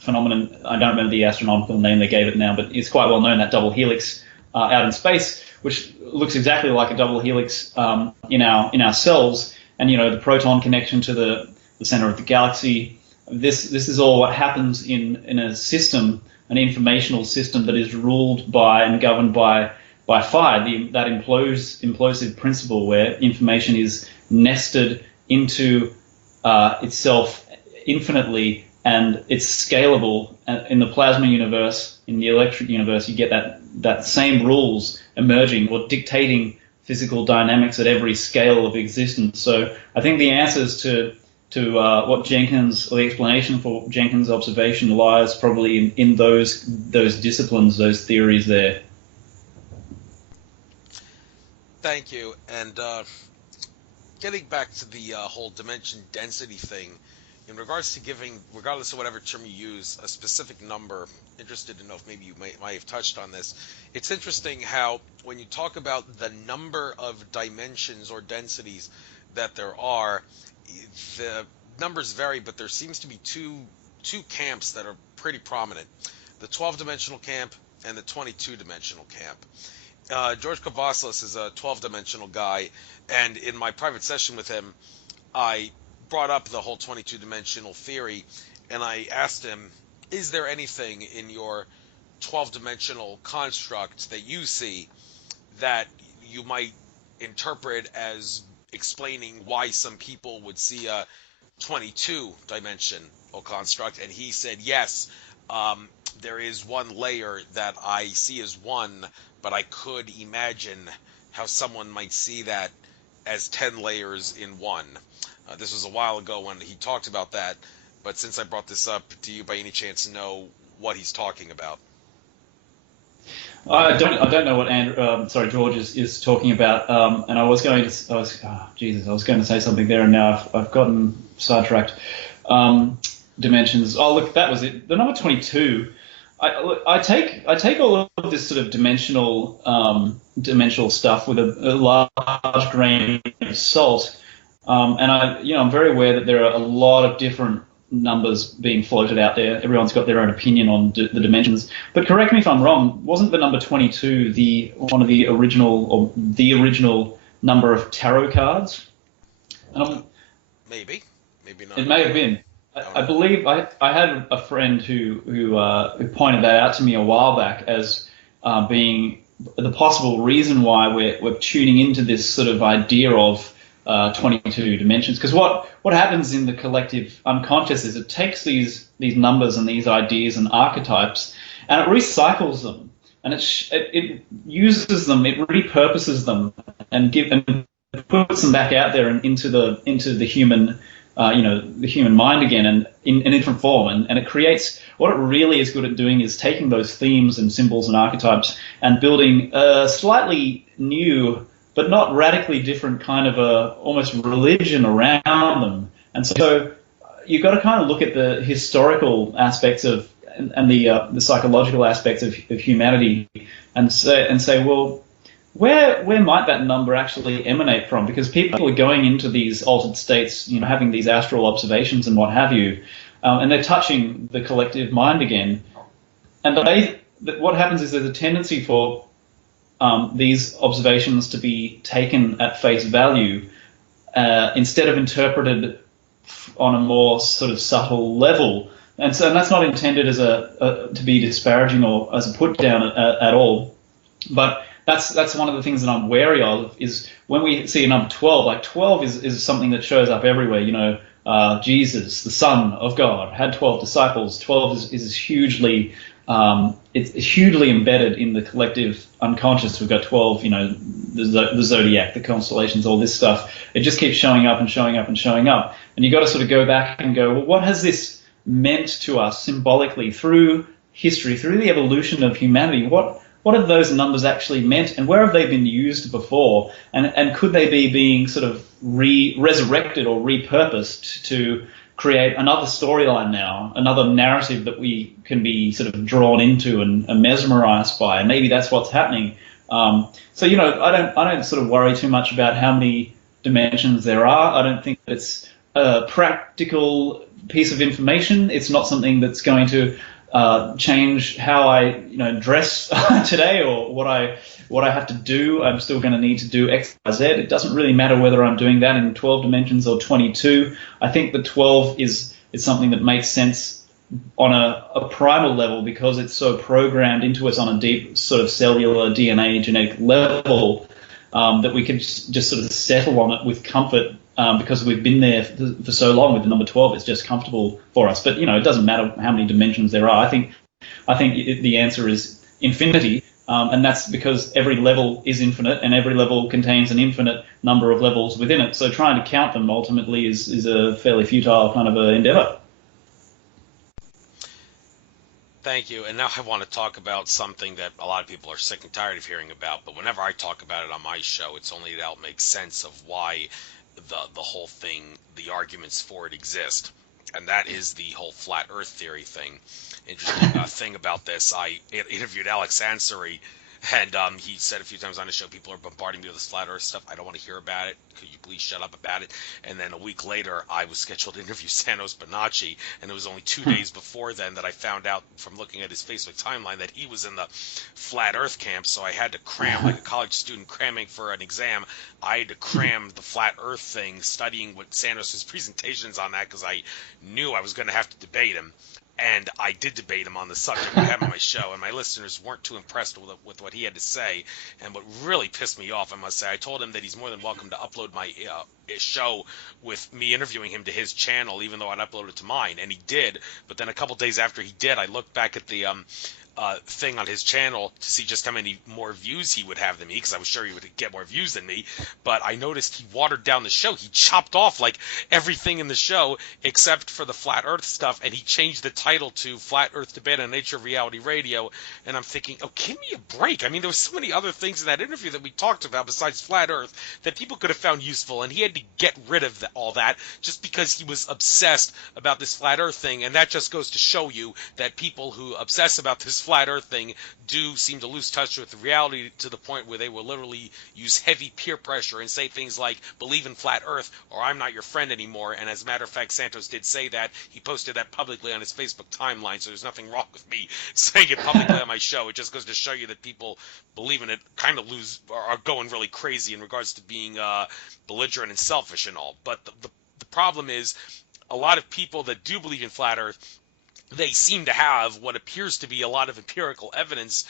phenomenon. I don't remember the astronomical name they gave it now, but it's quite well known, that double helix out in space, which looks exactly like a double helix in our cells. And the proton connection to the center of the galaxy. This is all what happens in a system, an informational system that is ruled by and governed by by fire, that implosive principle where information is nested into itself infinitely, and it's scalable. In the plasma universe, in the electric universe, you get that same rules emerging or dictating physical dynamics at every scale of existence. So I think the answers to what Jenkins, or the explanation for Jenkins' observation, lies probably in those disciplines, those theories there. Thank you. And getting back to the whole dimension density thing, in regards to giving, regardless of whatever term you use, a specific number, interested to know if maybe you might have touched on this. It's interesting how when you talk about the number of dimensions or densities that there are, the numbers vary, but there seems to be two camps that are pretty prominent: the 12-dimensional camp and the 22-dimensional camp. George Kavaslis is a 12-dimensional guy, and in my private session with him, I brought up the whole 22-dimensional theory, and I asked him, is there anything in your 12-dimensional construct that you see that you might interpret as explaining why some people would see a 22-dimensional construct? And he said, yes, there is one layer that I see as one, but I could imagine how someone might see that as 10 layers in one. This was a while ago when he talked about that, but since I brought this up, do you by any chance know what he's talking about? I don't know what George is talking about, and I was going to say something there, and now I've gotten sidetracked. Dimensions. Oh, look, that was it. The number 22. I take all of this sort of dimensional stuff with a large grain of salt, and I'm very aware that there are a lot of different numbers being floated out there. Everyone's got their own opinion on the dimensions. But correct me if I'm wrong. Wasn't the number 22 the original number of tarot cards? Maybe not. It may have been. I believe I had a friend who pointed that out to me a while back as being the possible reason why we're tuning into this sort of idea of 22 dimensions. Because what happens in the collective unconscious is it takes these numbers and these ideas and archetypes and it recycles them, and it uses them, it repurposes them, and puts them back out there and into the human. The human mind again, and in a different form, and it creates, what it really is good at doing is taking those themes and symbols and archetypes and building a slightly new but not radically different kind of a almost religion around them. And so you've got to kind of look at the historical aspects of and the psychological aspects of humanity and say, well, where might that number actually emanate from? Because people are going into these altered states, having these astral observations and what have you, and they're touching the collective mind again. And what happens is there's a tendency for these observations to be taken at face value instead of interpreted on a more sort of subtle level. And that's not intended as to be disparaging or as a put down at all, but that's one of the things that I'm wary of, is when we see a number 12, like 12 is something that shows up everywhere. Jesus, the Son of God, had 12 disciples. 12 is hugely, it's hugely embedded in the collective unconscious. We've got 12, the zodiac, the constellations, all this stuff. It just keeps showing up and showing up and showing up. And you've got to sort of go back and go, well, what has this meant to us symbolically through history, through the evolution of humanity? What have those numbers actually meant, and where have they been used before? And could they be being sort of resurrected or repurposed to create another storyline now, another narrative that we can be sort of drawn into and mesmerized by? And maybe that's what's happening. I don't sort of worry too much about how many dimensions there are. I don't think it's a practical piece of information. It's not something that's going to change how I dress today or what I have to do. I'm still going to need to do X, Y, Z. It doesn't really matter whether I'm doing that in 12 dimensions or 22. I think the 12 is something that makes sense on a primal level, because it's so programmed into us on a deep sort of cellular DNA genetic level, that we can just sort of settle on it with comfort, because we've been there for so long with the number 12. It's just comfortable for us. But, it doesn't matter how many dimensions there are. I think the answer is infinity, and that's because every level is infinite, and every level contains an infinite number of levels within it. So trying to count them ultimately is a fairly futile kind of a endeavor. Thank you. And now I want to talk about something that a lot of people are sick and tired of hearing about, but whenever I talk about it on my show, it's only to help make sense of why the whole thing, the arguments for it exist. And that is the whole flat earth theory thing. Interesting thing about this, I interviewed Alex Ansari, and he said a few times on the show, people are bombarding me with this flat earth stuff. I don't want to hear about it. Could you please shut up about it? And then a week later, I was scheduled to interview Santos Bonacci, and it was only 2 days before then that I found out from looking at his Facebook timeline that he was in the flat earth camp. So I had to cram, like a college student cramming for an exam. I had to cram the flat earth thing, studying what Santos' presentations on that, because I knew I was going to have to debate him. And I did debate him on the subject I had on my show, and my listeners weren't too impressed with what he had to say. And what really pissed me off, I must say, I told him that he's more than welcome to upload my show with me interviewing him to his channel, even though I'd upload it to mine. And he did. But then a couple days after he did, I looked back at the thing on his channel to see just how many more views he would have than me, because I was sure he would get more views than me. But I noticed he watered down the show. He chopped off like everything in the show except for the flat earth stuff, and he changed the title to Flat Earth Debate on Nature of Reality Radio. And I'm thinking, oh, give me a break. I mean, there was so many other things in that interview that we talked about besides flat earth that people could have found useful, and he had to get rid of all that just because he was obsessed about this flat earth thing. And that just goes to show you that people who obsess about this flat earth thing do seem to lose touch with reality, to the point where they will literally use heavy peer pressure and say things like, believe in flat earth or I'm not your friend anymore. And as a matter of fact, Santos did say that. He posted that publicly on his Facebook timeline, so there's nothing wrong with me saying it publicly on my show. It just goes to show you that people believe in it kind of are going really crazy in regards to being belligerent and selfish and all. But the problem is, a lot of people that do believe in flat earth, they seem to have what appears to be a lot of empirical evidence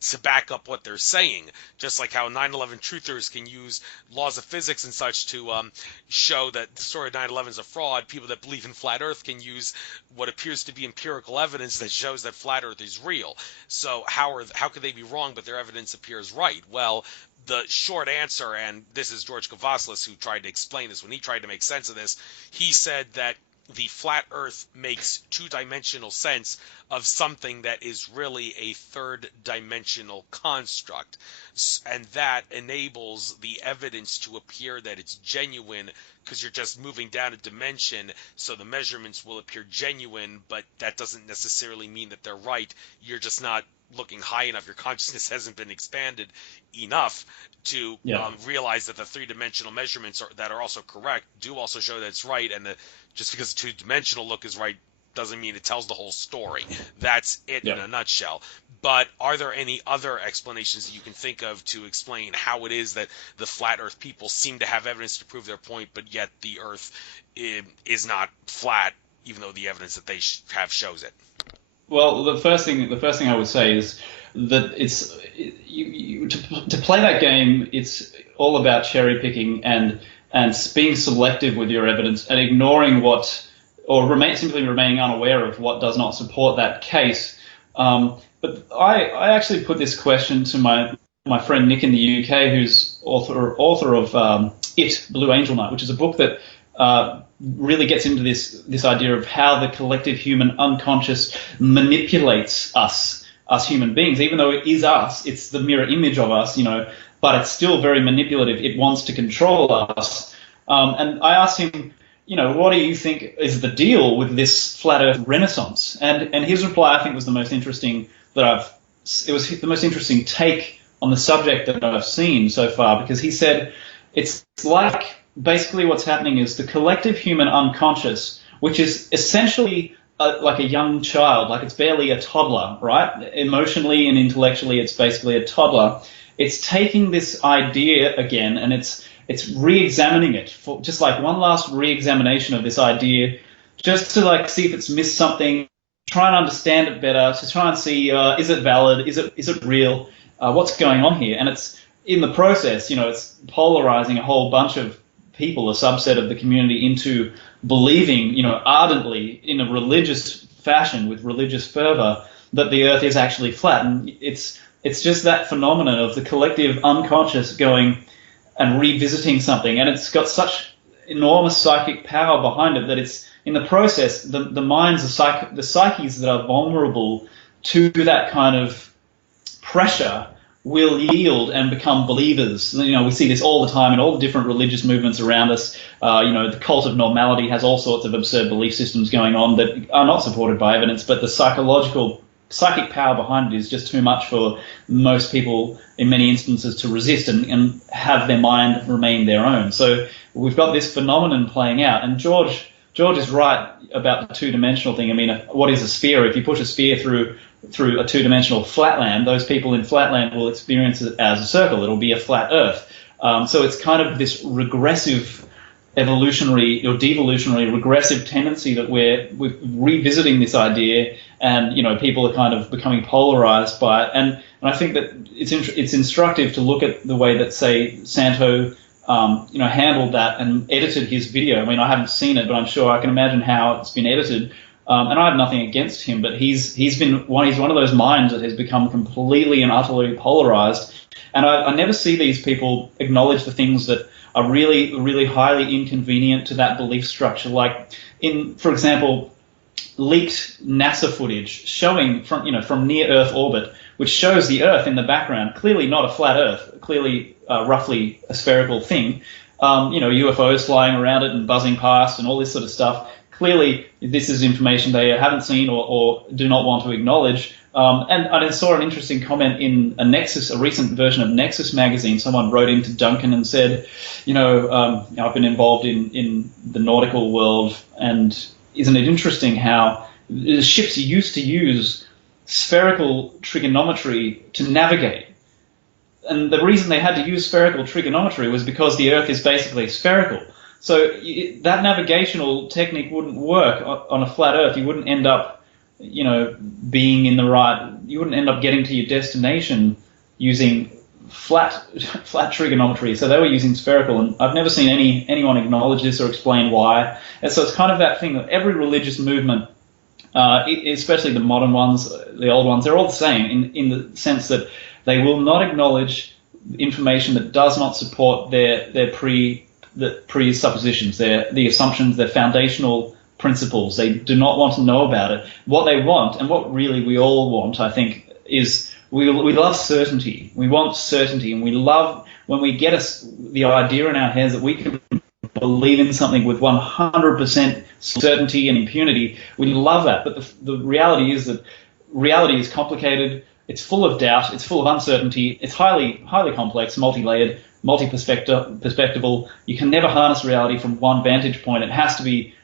to back up what they're saying. Just like how 9/11 truthers can use laws of physics and such to show that the story of 9/11 is a fraud, people that believe in flat earth can use what appears to be empirical evidence that shows that flat earth is real. So how could they be wrong but their evidence appears right? Well, the short answer, and this is George Kavaslis who tried to explain this when he tried to make sense of this, he said that the flat earth makes two-dimensional sense of something that is really a third-dimensional construct, and that enables the evidence to appear that it's genuine, because you're just moving down a dimension, so the measurements will appear genuine, but that doesn't necessarily mean that they're right. You're just not looking high enough. Your consciousness hasn't been expanded enough to realize that the three-dimensional measurements that are also correct do also show that it's right, and just because the two-dimensional look is right doesn't mean it tells the whole story. That's it in a nutshell. But are there any other explanations that you can think of to explain how it is that the flat earth people seem to have evidence to prove their point, but yet the earth is not flat, even though the evidence that they have shows it? Well, the first thing I would say is that to play that game, it's all about cherry picking and being selective with your evidence and ignoring simply remaining unaware of what does not support that case. But I actually put this question to my friend Nick in the UK, who's author of It, Blue Angel Night, which is a book that really gets into this idea of how the collective human unconscious manipulates us human beings. Even though it is us, it's the mirror image of us, but it's still very manipulative. It wants to control us. And I asked him, what do you think is the deal with this flat earth renaissance? And his reply, I think, was the most interesting it was the most interesting take on the subject that I've seen so far, because he said it's like basically what's happening is the collective human unconscious, which is essentially like a young child, like it's barely a toddler, right? Emotionally and intellectually, it's basically a toddler. It's taking this idea again, and it's re-examining it for just like one last re-examination of this idea just to like see if it's missed something, try and understand it better, to try and see is it valid, is it real, what's going on here, and it's in the process, it's polarizing a whole bunch of people, a subset of the community, into believing, ardently in a religious fashion with religious fervor that the Earth is actually flat, and it's just that phenomenon of the collective unconscious going and revisiting something, and it's got such enormous psychic power behind it that it's in the process the minds of the psyches that are vulnerable to that kind of pressure will yield and become believers. We see this all the time in all the different religious movements around us. The cult of normality has all sorts of absurd belief systems going on that are not supported by evidence, but the psychic power behind it is just too much for most people in many instances to resist and have their mind remain their own. So we've got this phenomenon playing out, and George is right about the two-dimensional thing. I mean, what is a sphere? If you push a sphere through a two-dimensional flatland, those people in flatland will experience it as a circle. It'll be a flat Earth. So it's kind of this regressive evolutionary or devolutionary regressive tendency that we're revisiting this idea, and people are kind of becoming polarized by it. And I think that it's instructive to look at the way that, say, Santo handled that and edited his video. I mean, I haven't seen it, but I'm sure I can imagine how it's been edited. And I have nothing against him, but he's one of those minds that has become completely and utterly polarized. And I never see these people acknowledge the things that are really, really highly inconvenient to that belief structure. Like for example, leaked NASA footage showing from near Earth orbit, which shows the Earth in the background, clearly not a flat Earth, clearly roughly a spherical thing. UFOs flying around it and buzzing past and all this sort of stuff. Clearly, this is information they haven't seen or do not want to acknowledge. And I saw an interesting comment in a recent version of Nexus magazine. Someone wrote into Duncan and said, I've been involved in the nautical world, and isn't it interesting how the ships used to use spherical trigonometry to navigate? And the reason they had to use spherical trigonometry was because the Earth is basically spherical. So that navigational technique wouldn't work on a flat Earth. You wouldn't end up, being in the right. You wouldn't end up getting to your destination using flat trigonometry. So they were using spherical, and I've never seen anyone acknowledge this or explain why. And so it's kind of that thing that every religious movement, especially the modern ones, the old ones, they're all the same in the sense that they will not acknowledge information that does not support their presuppositions, the assumptions, their foundational principles. They do not want to know about it. What they want, and what really we all want, I think, is we love certainty. We want certainty, and we love when we get the idea in our heads that we can believe in something with 100% certainty and impunity. We love that, but the reality is that reality is complicated. It's full of doubt. It's full of uncertainty. It's highly, highly complex, multi-layered, multi-perspectival. You can never harness reality from one vantage point. It has to be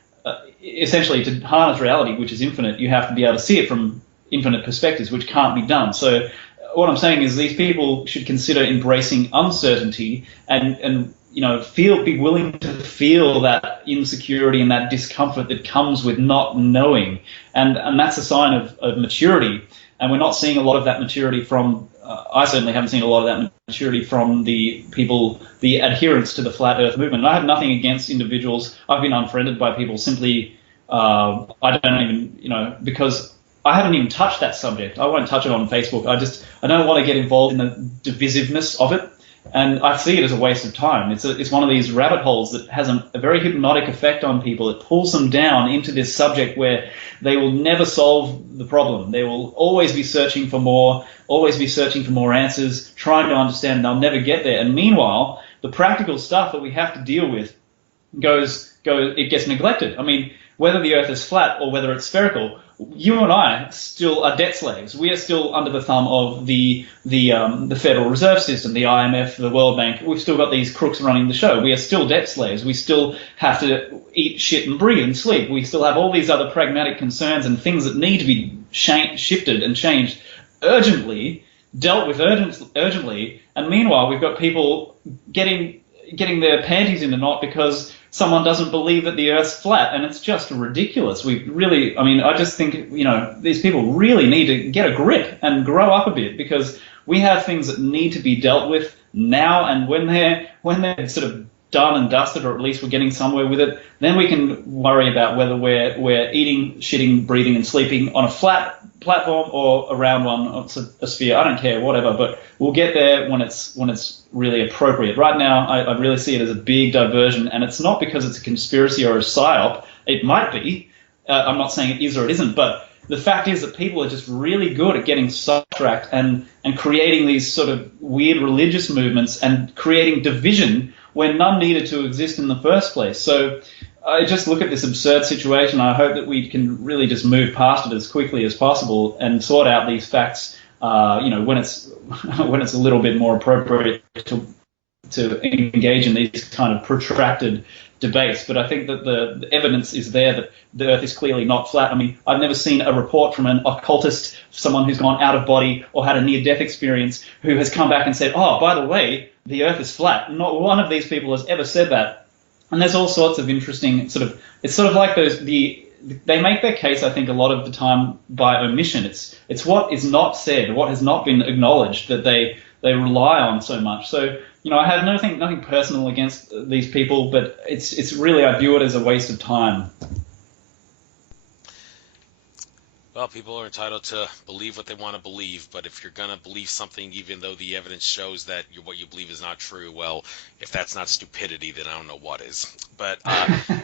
essentially, to harness reality, which is infinite, you have to be able to see it from infinite perspectives, which can't be done. So what I'm saying is these people should consider embracing uncertainty and be willing to feel that insecurity and that discomfort that comes with not knowing. And that's a sign of maturity. And we're not seeing a lot of that maturity from, I certainly haven't seen a lot of that maturity from the people, the adherents to the Flat Earth movement. And I have nothing against individuals. I've been unfriended by people simply, I don't even, because I haven't even touched that subject. I won't touch it on Facebook. I don't want to get involved in the divisiveness of it. And I see it as a waste of time. It's one of these rabbit holes that has a very hypnotic effect on people. It pulls them down into this subject where they will never solve the problem. They will always be searching for more, answers, trying to understand, and they'll never get there. And meanwhile, the practical stuff that we have to deal with it gets neglected. I mean, whether the Earth is flat or whether it's spherical, you and I still are debt slaves. We are still under the thumb of the Federal Reserve System, the IMF, the World Bank. We've still got these crooks running the show. We are still debt slaves. We still have to eat, shit, and breathe and sleep. We still have all these other pragmatic concerns and things that need to be shifted and changed urgently, dealt with urgently. And meanwhile, we've got people getting their panties in a knot because someone doesn't believe that the Earth's flat, and it's just ridiculous. We really, I mean, I just think, these people really need to get a grip and grow up a bit, because we have things that need to be dealt with now, and when they're sort of done and dusted, or at least we're getting somewhere with it, then we can worry about whether we're eating, shitting, breathing, and sleeping on a flat platform or a round one, a sphere. I don't care, whatever. But we'll get there when it's really appropriate. Right now, I really see it as a big diversion, and it's not because it's a conspiracy or a psyop. It might be. I'm not saying it is or it isn't, but the fact is that people are just really good at getting sidetracked and creating these sort of weird religious movements and creating division where none needed to exist in the first place. So I just look at this absurd situation. I hope that we can really just move past it as quickly as possible and sort out these facts, when it's when it's a little bit more appropriate to engage in these kind of protracted debates. But I think that the evidence is there that the Earth is clearly not flat. I mean, I've never seen a report from an occultist, someone who's gone out of body or had a near-death experience, who has come back and said, oh, by the way, the Earth is flat. Not one of these people has ever said that. And there's all sorts of interesting it's sort of like they make their case, I think, a lot of the time by omission. It's what is not said, what has not been acknowledged, that they rely on so much. So, I have nothing personal against these people, but it's really, I view it as a waste of time. Well, people are entitled to believe what they want to believe, but if you're going to believe something even though the evidence shows that what you believe is not true, well, if that's not stupidity, then I don't know what is. But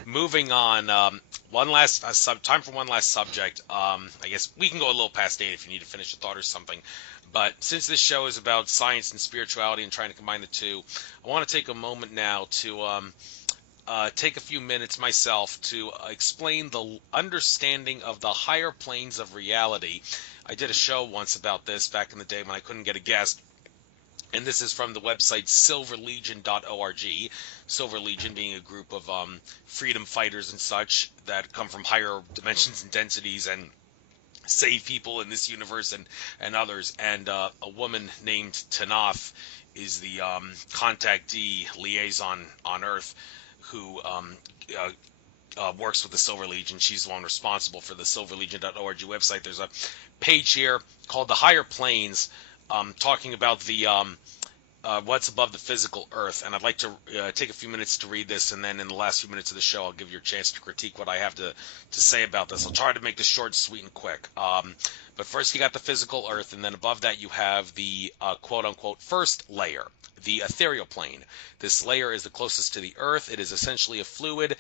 moving on, time for one last subject. I guess we can go a little past 8 if you need to finish a thought or something. But since this show is about science and spirituality and trying to combine the two, I want to take a moment now to take a few minutes myself to explain the understanding of the higher planes of reality. I did a show once about this back in the day when I couldn't get a guest, and this is from the website silverlegion.org. Silver Legion being a group of freedom fighters and such that come from higher dimensions and densities and save people in this universe and others. And a woman named Tanath is the contactee liaison on Earth who works with the Silver Legion. She's the one responsible for the silverlegion.org website. There's a page here called The Higher Planes, talking about the what's above the physical Earth. And I'd like to take a few minutes to read this, and then in the last few minutes of the show, I'll give you a chance to critique what I have to say about this. I'll try to make this short, sweet, and quick. But first, you got the physical Earth, and then above that, you have the quote-unquote first layer, the ethereal plane. This layer is the closest to the Earth. It is essentially a fluid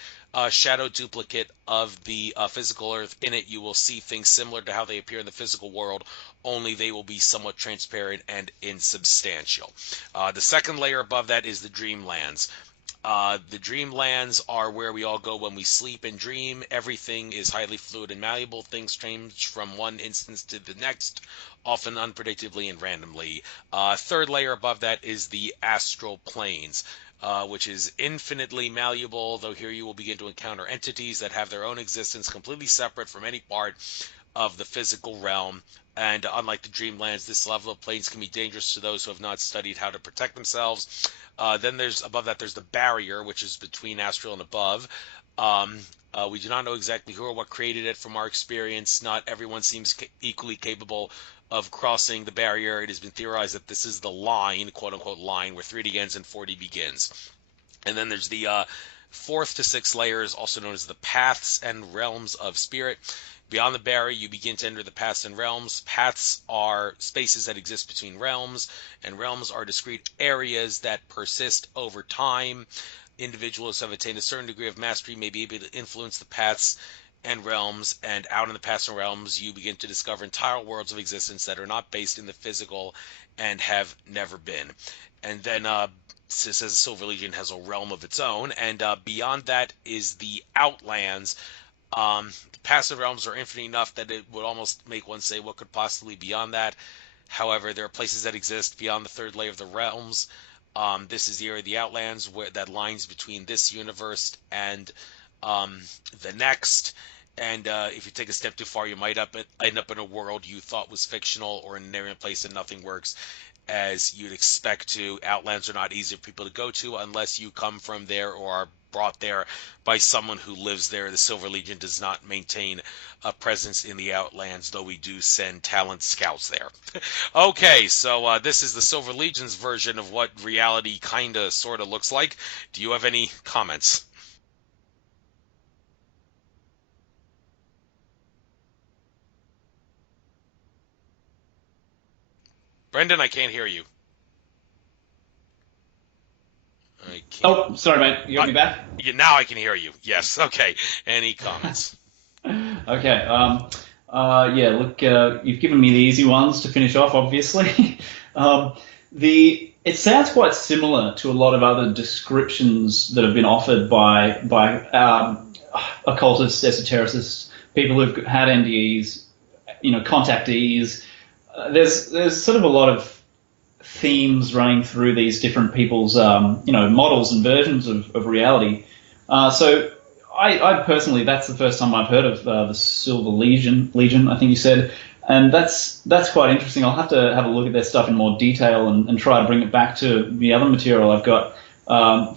shadow duplicate of the physical Earth. In it, you will see things similar to how they appear in the physical world, only they will be somewhat transparent and insubstantial. The second layer above that is the dreamlands. The dreamlands are where we all go when we sleep and dream. Everything is highly fluid and malleable. Things change from one instance to the next, often unpredictably and randomly. Third layer above that is the astral planes, which is infinitely malleable, though here you will begin to encounter entities that have their own existence completely separate from any part of the physical realm. And unlike the dreamlands, this level of planes can be dangerous to those who have not studied how to protect themselves. Then there's above that, there's the barrier, which is between astral and above. We do not know exactly who or what created it. From our experience, not everyone seems equally capable of crossing the barrier. It has been theorized that this is the line, quote-unquote line, where 3D ends and 4D begins. And then there's the fourth to sixth layers, also known as the paths and realms of spirit. Beyond the barrier, you begin to enter the paths and realms. Paths are spaces that exist between realms, and realms are discrete areas that persist over time. Individuals who have attained a certain degree of mastery may be able to influence the paths and realms, and out in the paths and realms, you begin to discover entire worlds of existence that are not based in the physical and have never been. And then it says the Silver Legion has a realm of its own, and beyond that is the Outlands. The passive realms are infinite enough that it would almost make one say, what could possibly be beyond that? However, there are places that exist beyond the third layer of the realms. This is the area of the Outlands that lines between this universe and the next. And if you take a step too far, you might end up in a world you thought was fictional, or in an area place and nothing works as you'd expect to. Outlands are not easy for people to go to unless you come from there or are brought there by someone who lives there. The Silver Legion does not maintain a presence in the Outlands, though we do send talent scouts there. Okay, so this is the Silver Legion's version of what reality kinda sorta looks like. Do you have any comments? Brendan, I can't hear you. I can't. Oh, sorry, mate. You got me back? Now I can hear you. Yes. Okay. Any comments? Okay. Yeah. Look, you've given me the easy ones to finish off. Obviously, it sounds quite similar to a lot of other descriptions that have been offered by occultists, esotericists, people who've had NDEs, contactees. There's sort of a lot of themes running through these different people's models and versions of reality. So I personally, that's the first time I've heard of the Silver Legion, I think you said, and that's quite interesting. I'll have to have a look at their stuff in more detail and try to bring it back to the other material I've got.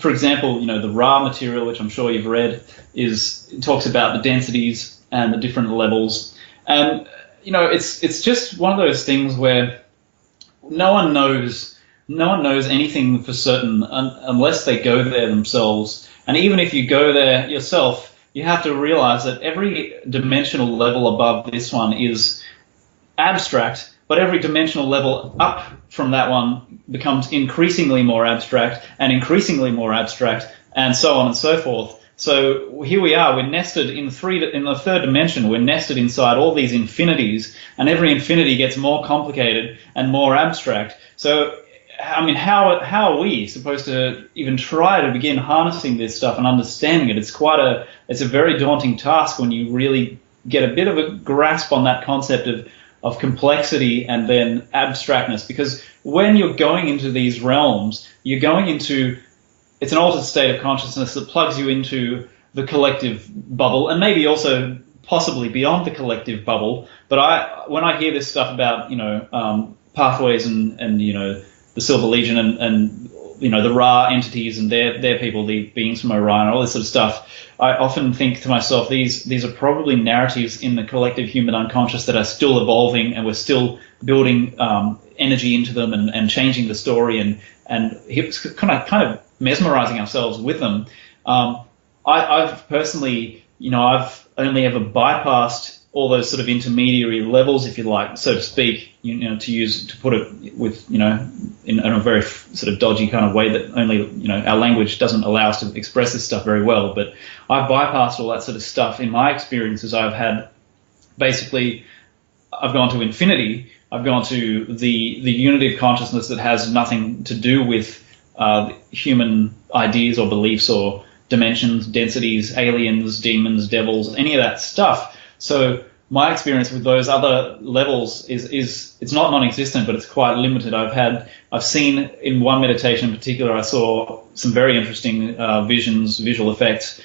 For example, the Ra material, which I'm sure you've read, it talks about the densities and the different levels, and it's just one of those things where no one knows anything for certain unless they go there themselves. And even if you go there yourself, you have to realize that every dimensional level above this one is abstract, but every dimensional level up from that one becomes increasingly more abstract and increasingly more abstract, and so on and so forth. So here we are, we're nested in the third dimension, we're nested inside all these infinities, and every infinity gets more complicated and more abstract. So, I mean, how are we supposed to even try to begin harnessing this stuff and understanding it? It's a very daunting task when you really get a bit of a grasp on that concept of complexity and then abstractness, because when you're going into these realms, you're going into it's an altered state of consciousness that plugs you into the collective bubble, and maybe also possibly beyond the collective bubble. But when I hear this stuff about pathways and the Silver Legion and the Ra entities and their people, the beings from Orion, all this sort of stuff, I often think to myself, these are probably narratives in the collective human unconscious that are still evolving, and we're still building energy into them and changing the story and it's kind of mesmerizing ourselves with them. I've personally, I've only ever bypassed all those sort of intermediary levels, if you like, so to speak, to put it with, in a very sort of dodgy kind of way that only, our language doesn't allow us to express this stuff very well. But I've bypassed all that sort of stuff in my experiences. Basically, I've gone to infinity. I've gone to the unity of consciousness that has nothing to do with human ideas or beliefs or dimensions, densities, aliens, demons, devils, any of that stuff. So my experience with those other levels is it's not non-existent, but it's quite limited. I've seen in one meditation in particular, I saw some very interesting visual effects.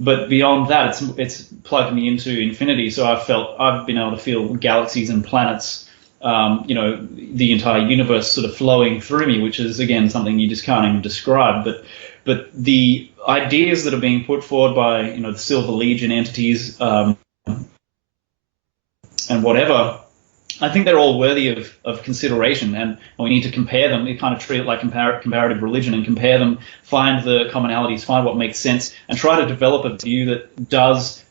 But beyond that, it's plugged me into infinity. So I've been able to feel galaxies and planets, the entire universe sort of flowing through me, which is again something you just can't even describe. But the ideas that are being put forward by the Silver Legion entities and whatever, I think they're all worthy of consideration, and we need to compare them. We kind of treat it like comparative religion and compare them, find the commonalities, find what makes sense, and try to develop a view that does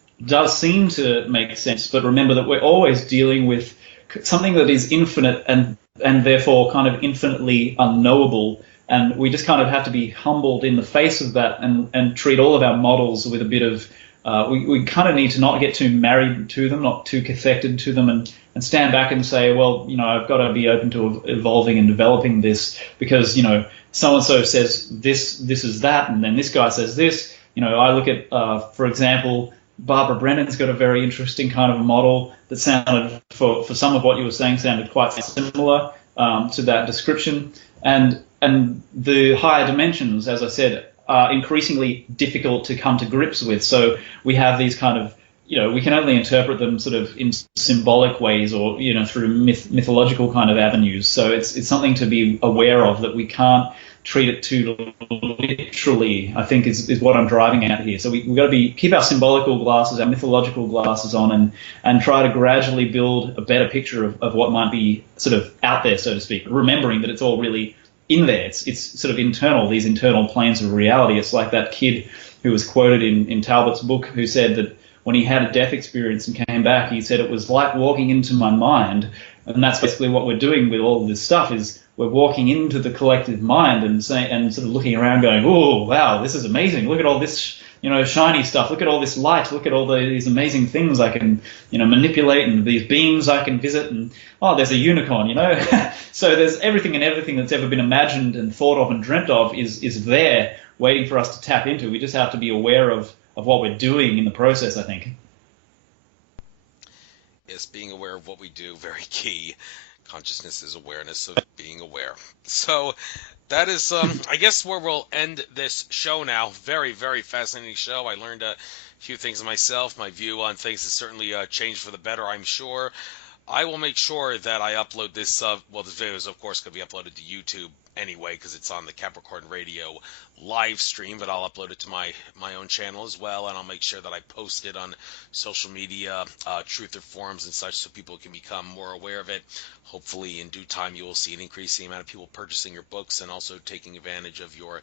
seem to make sense. But remember that we're always dealing with something that is infinite and therefore kind of infinitely unknowable, and we just kind of have to be humbled in the face of that and treat all of our models with a bit of we kind of need to not get too married to them, not too cathected to them, and stand back and say, well, I've got to be open to evolving and developing this because, so-and-so says this is that, and then this guy says this. I look at, for example, Barbara Brennan's got a very interesting kind of a model that sounded, for some of what you were saying, sounded quite similar to that description. And the higher dimensions, as I said, are increasingly difficult to come to grips with. So we have these kind of, we can only interpret them sort of in symbolic ways or, through mythological kind of avenues. So it's something to be aware of, that we can't treat it too literally, I think is what I'm driving at here. So we've got to keep our symbolical glasses, our mythological glasses on, and try to gradually build a better picture of what might be sort of out there, so to speak, remembering that it's all really in there. It's sort of internal, these internal planes of reality. It's like that kid who was quoted in Talbot's book who said that when he had a death experience and came back, he said it was like walking into my mind. And that's basically what we're doing with all of this stuff, is we're walking into the collective mind and sort of looking around going, oh, wow, this is amazing. Look at all this, shiny stuff. Look at all this light. Look at all these amazing things I can, manipulate, and these beings I can visit. And, oh, there's a unicorn, So there's everything that's ever been imagined and thought of and dreamt of is there waiting for us to tap into. We just have to be aware of what we're doing in the process, I think. Yes, being aware of what we do, very key. Consciousness is awareness of being aware. So that is, I guess, where we'll end this show now. Very, very fascinating show. I learned a few things myself. My view on things has certainly changed for the better, I'm sure. I will make sure that I upload this. This video is, of course, going to be uploaded to YouTube anyway because it's on the Capricorn Radio live stream, but I'll upload it to my own channel as well, and I'll make sure that I post it on social media, truther forums and such, so people can become more aware of it. Hopefully, in due time, you will see an increasing amount of people purchasing your books and also taking advantage of your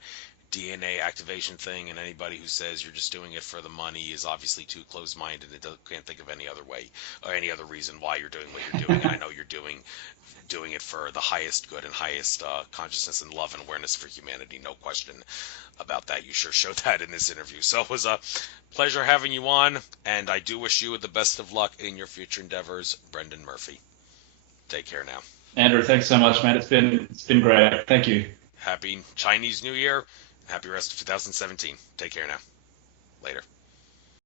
DNA activation thing, and anybody who says you're just doing it for the money is obviously too close-minded and can't think of any other way or any other reason why you're doing what you're doing. And I know you're doing it for the highest good and highest consciousness and love and awareness for humanity. No question about that. You sure showed that in this interview. So it was a pleasure having you on, and I do wish you the best of luck in your future endeavors, Brendan Murphy. Take care now. Andrew, thanks so much, man. It's been great. Thank you. Happy Chinese New Year. Happy rest of 2017. Take care now. Later.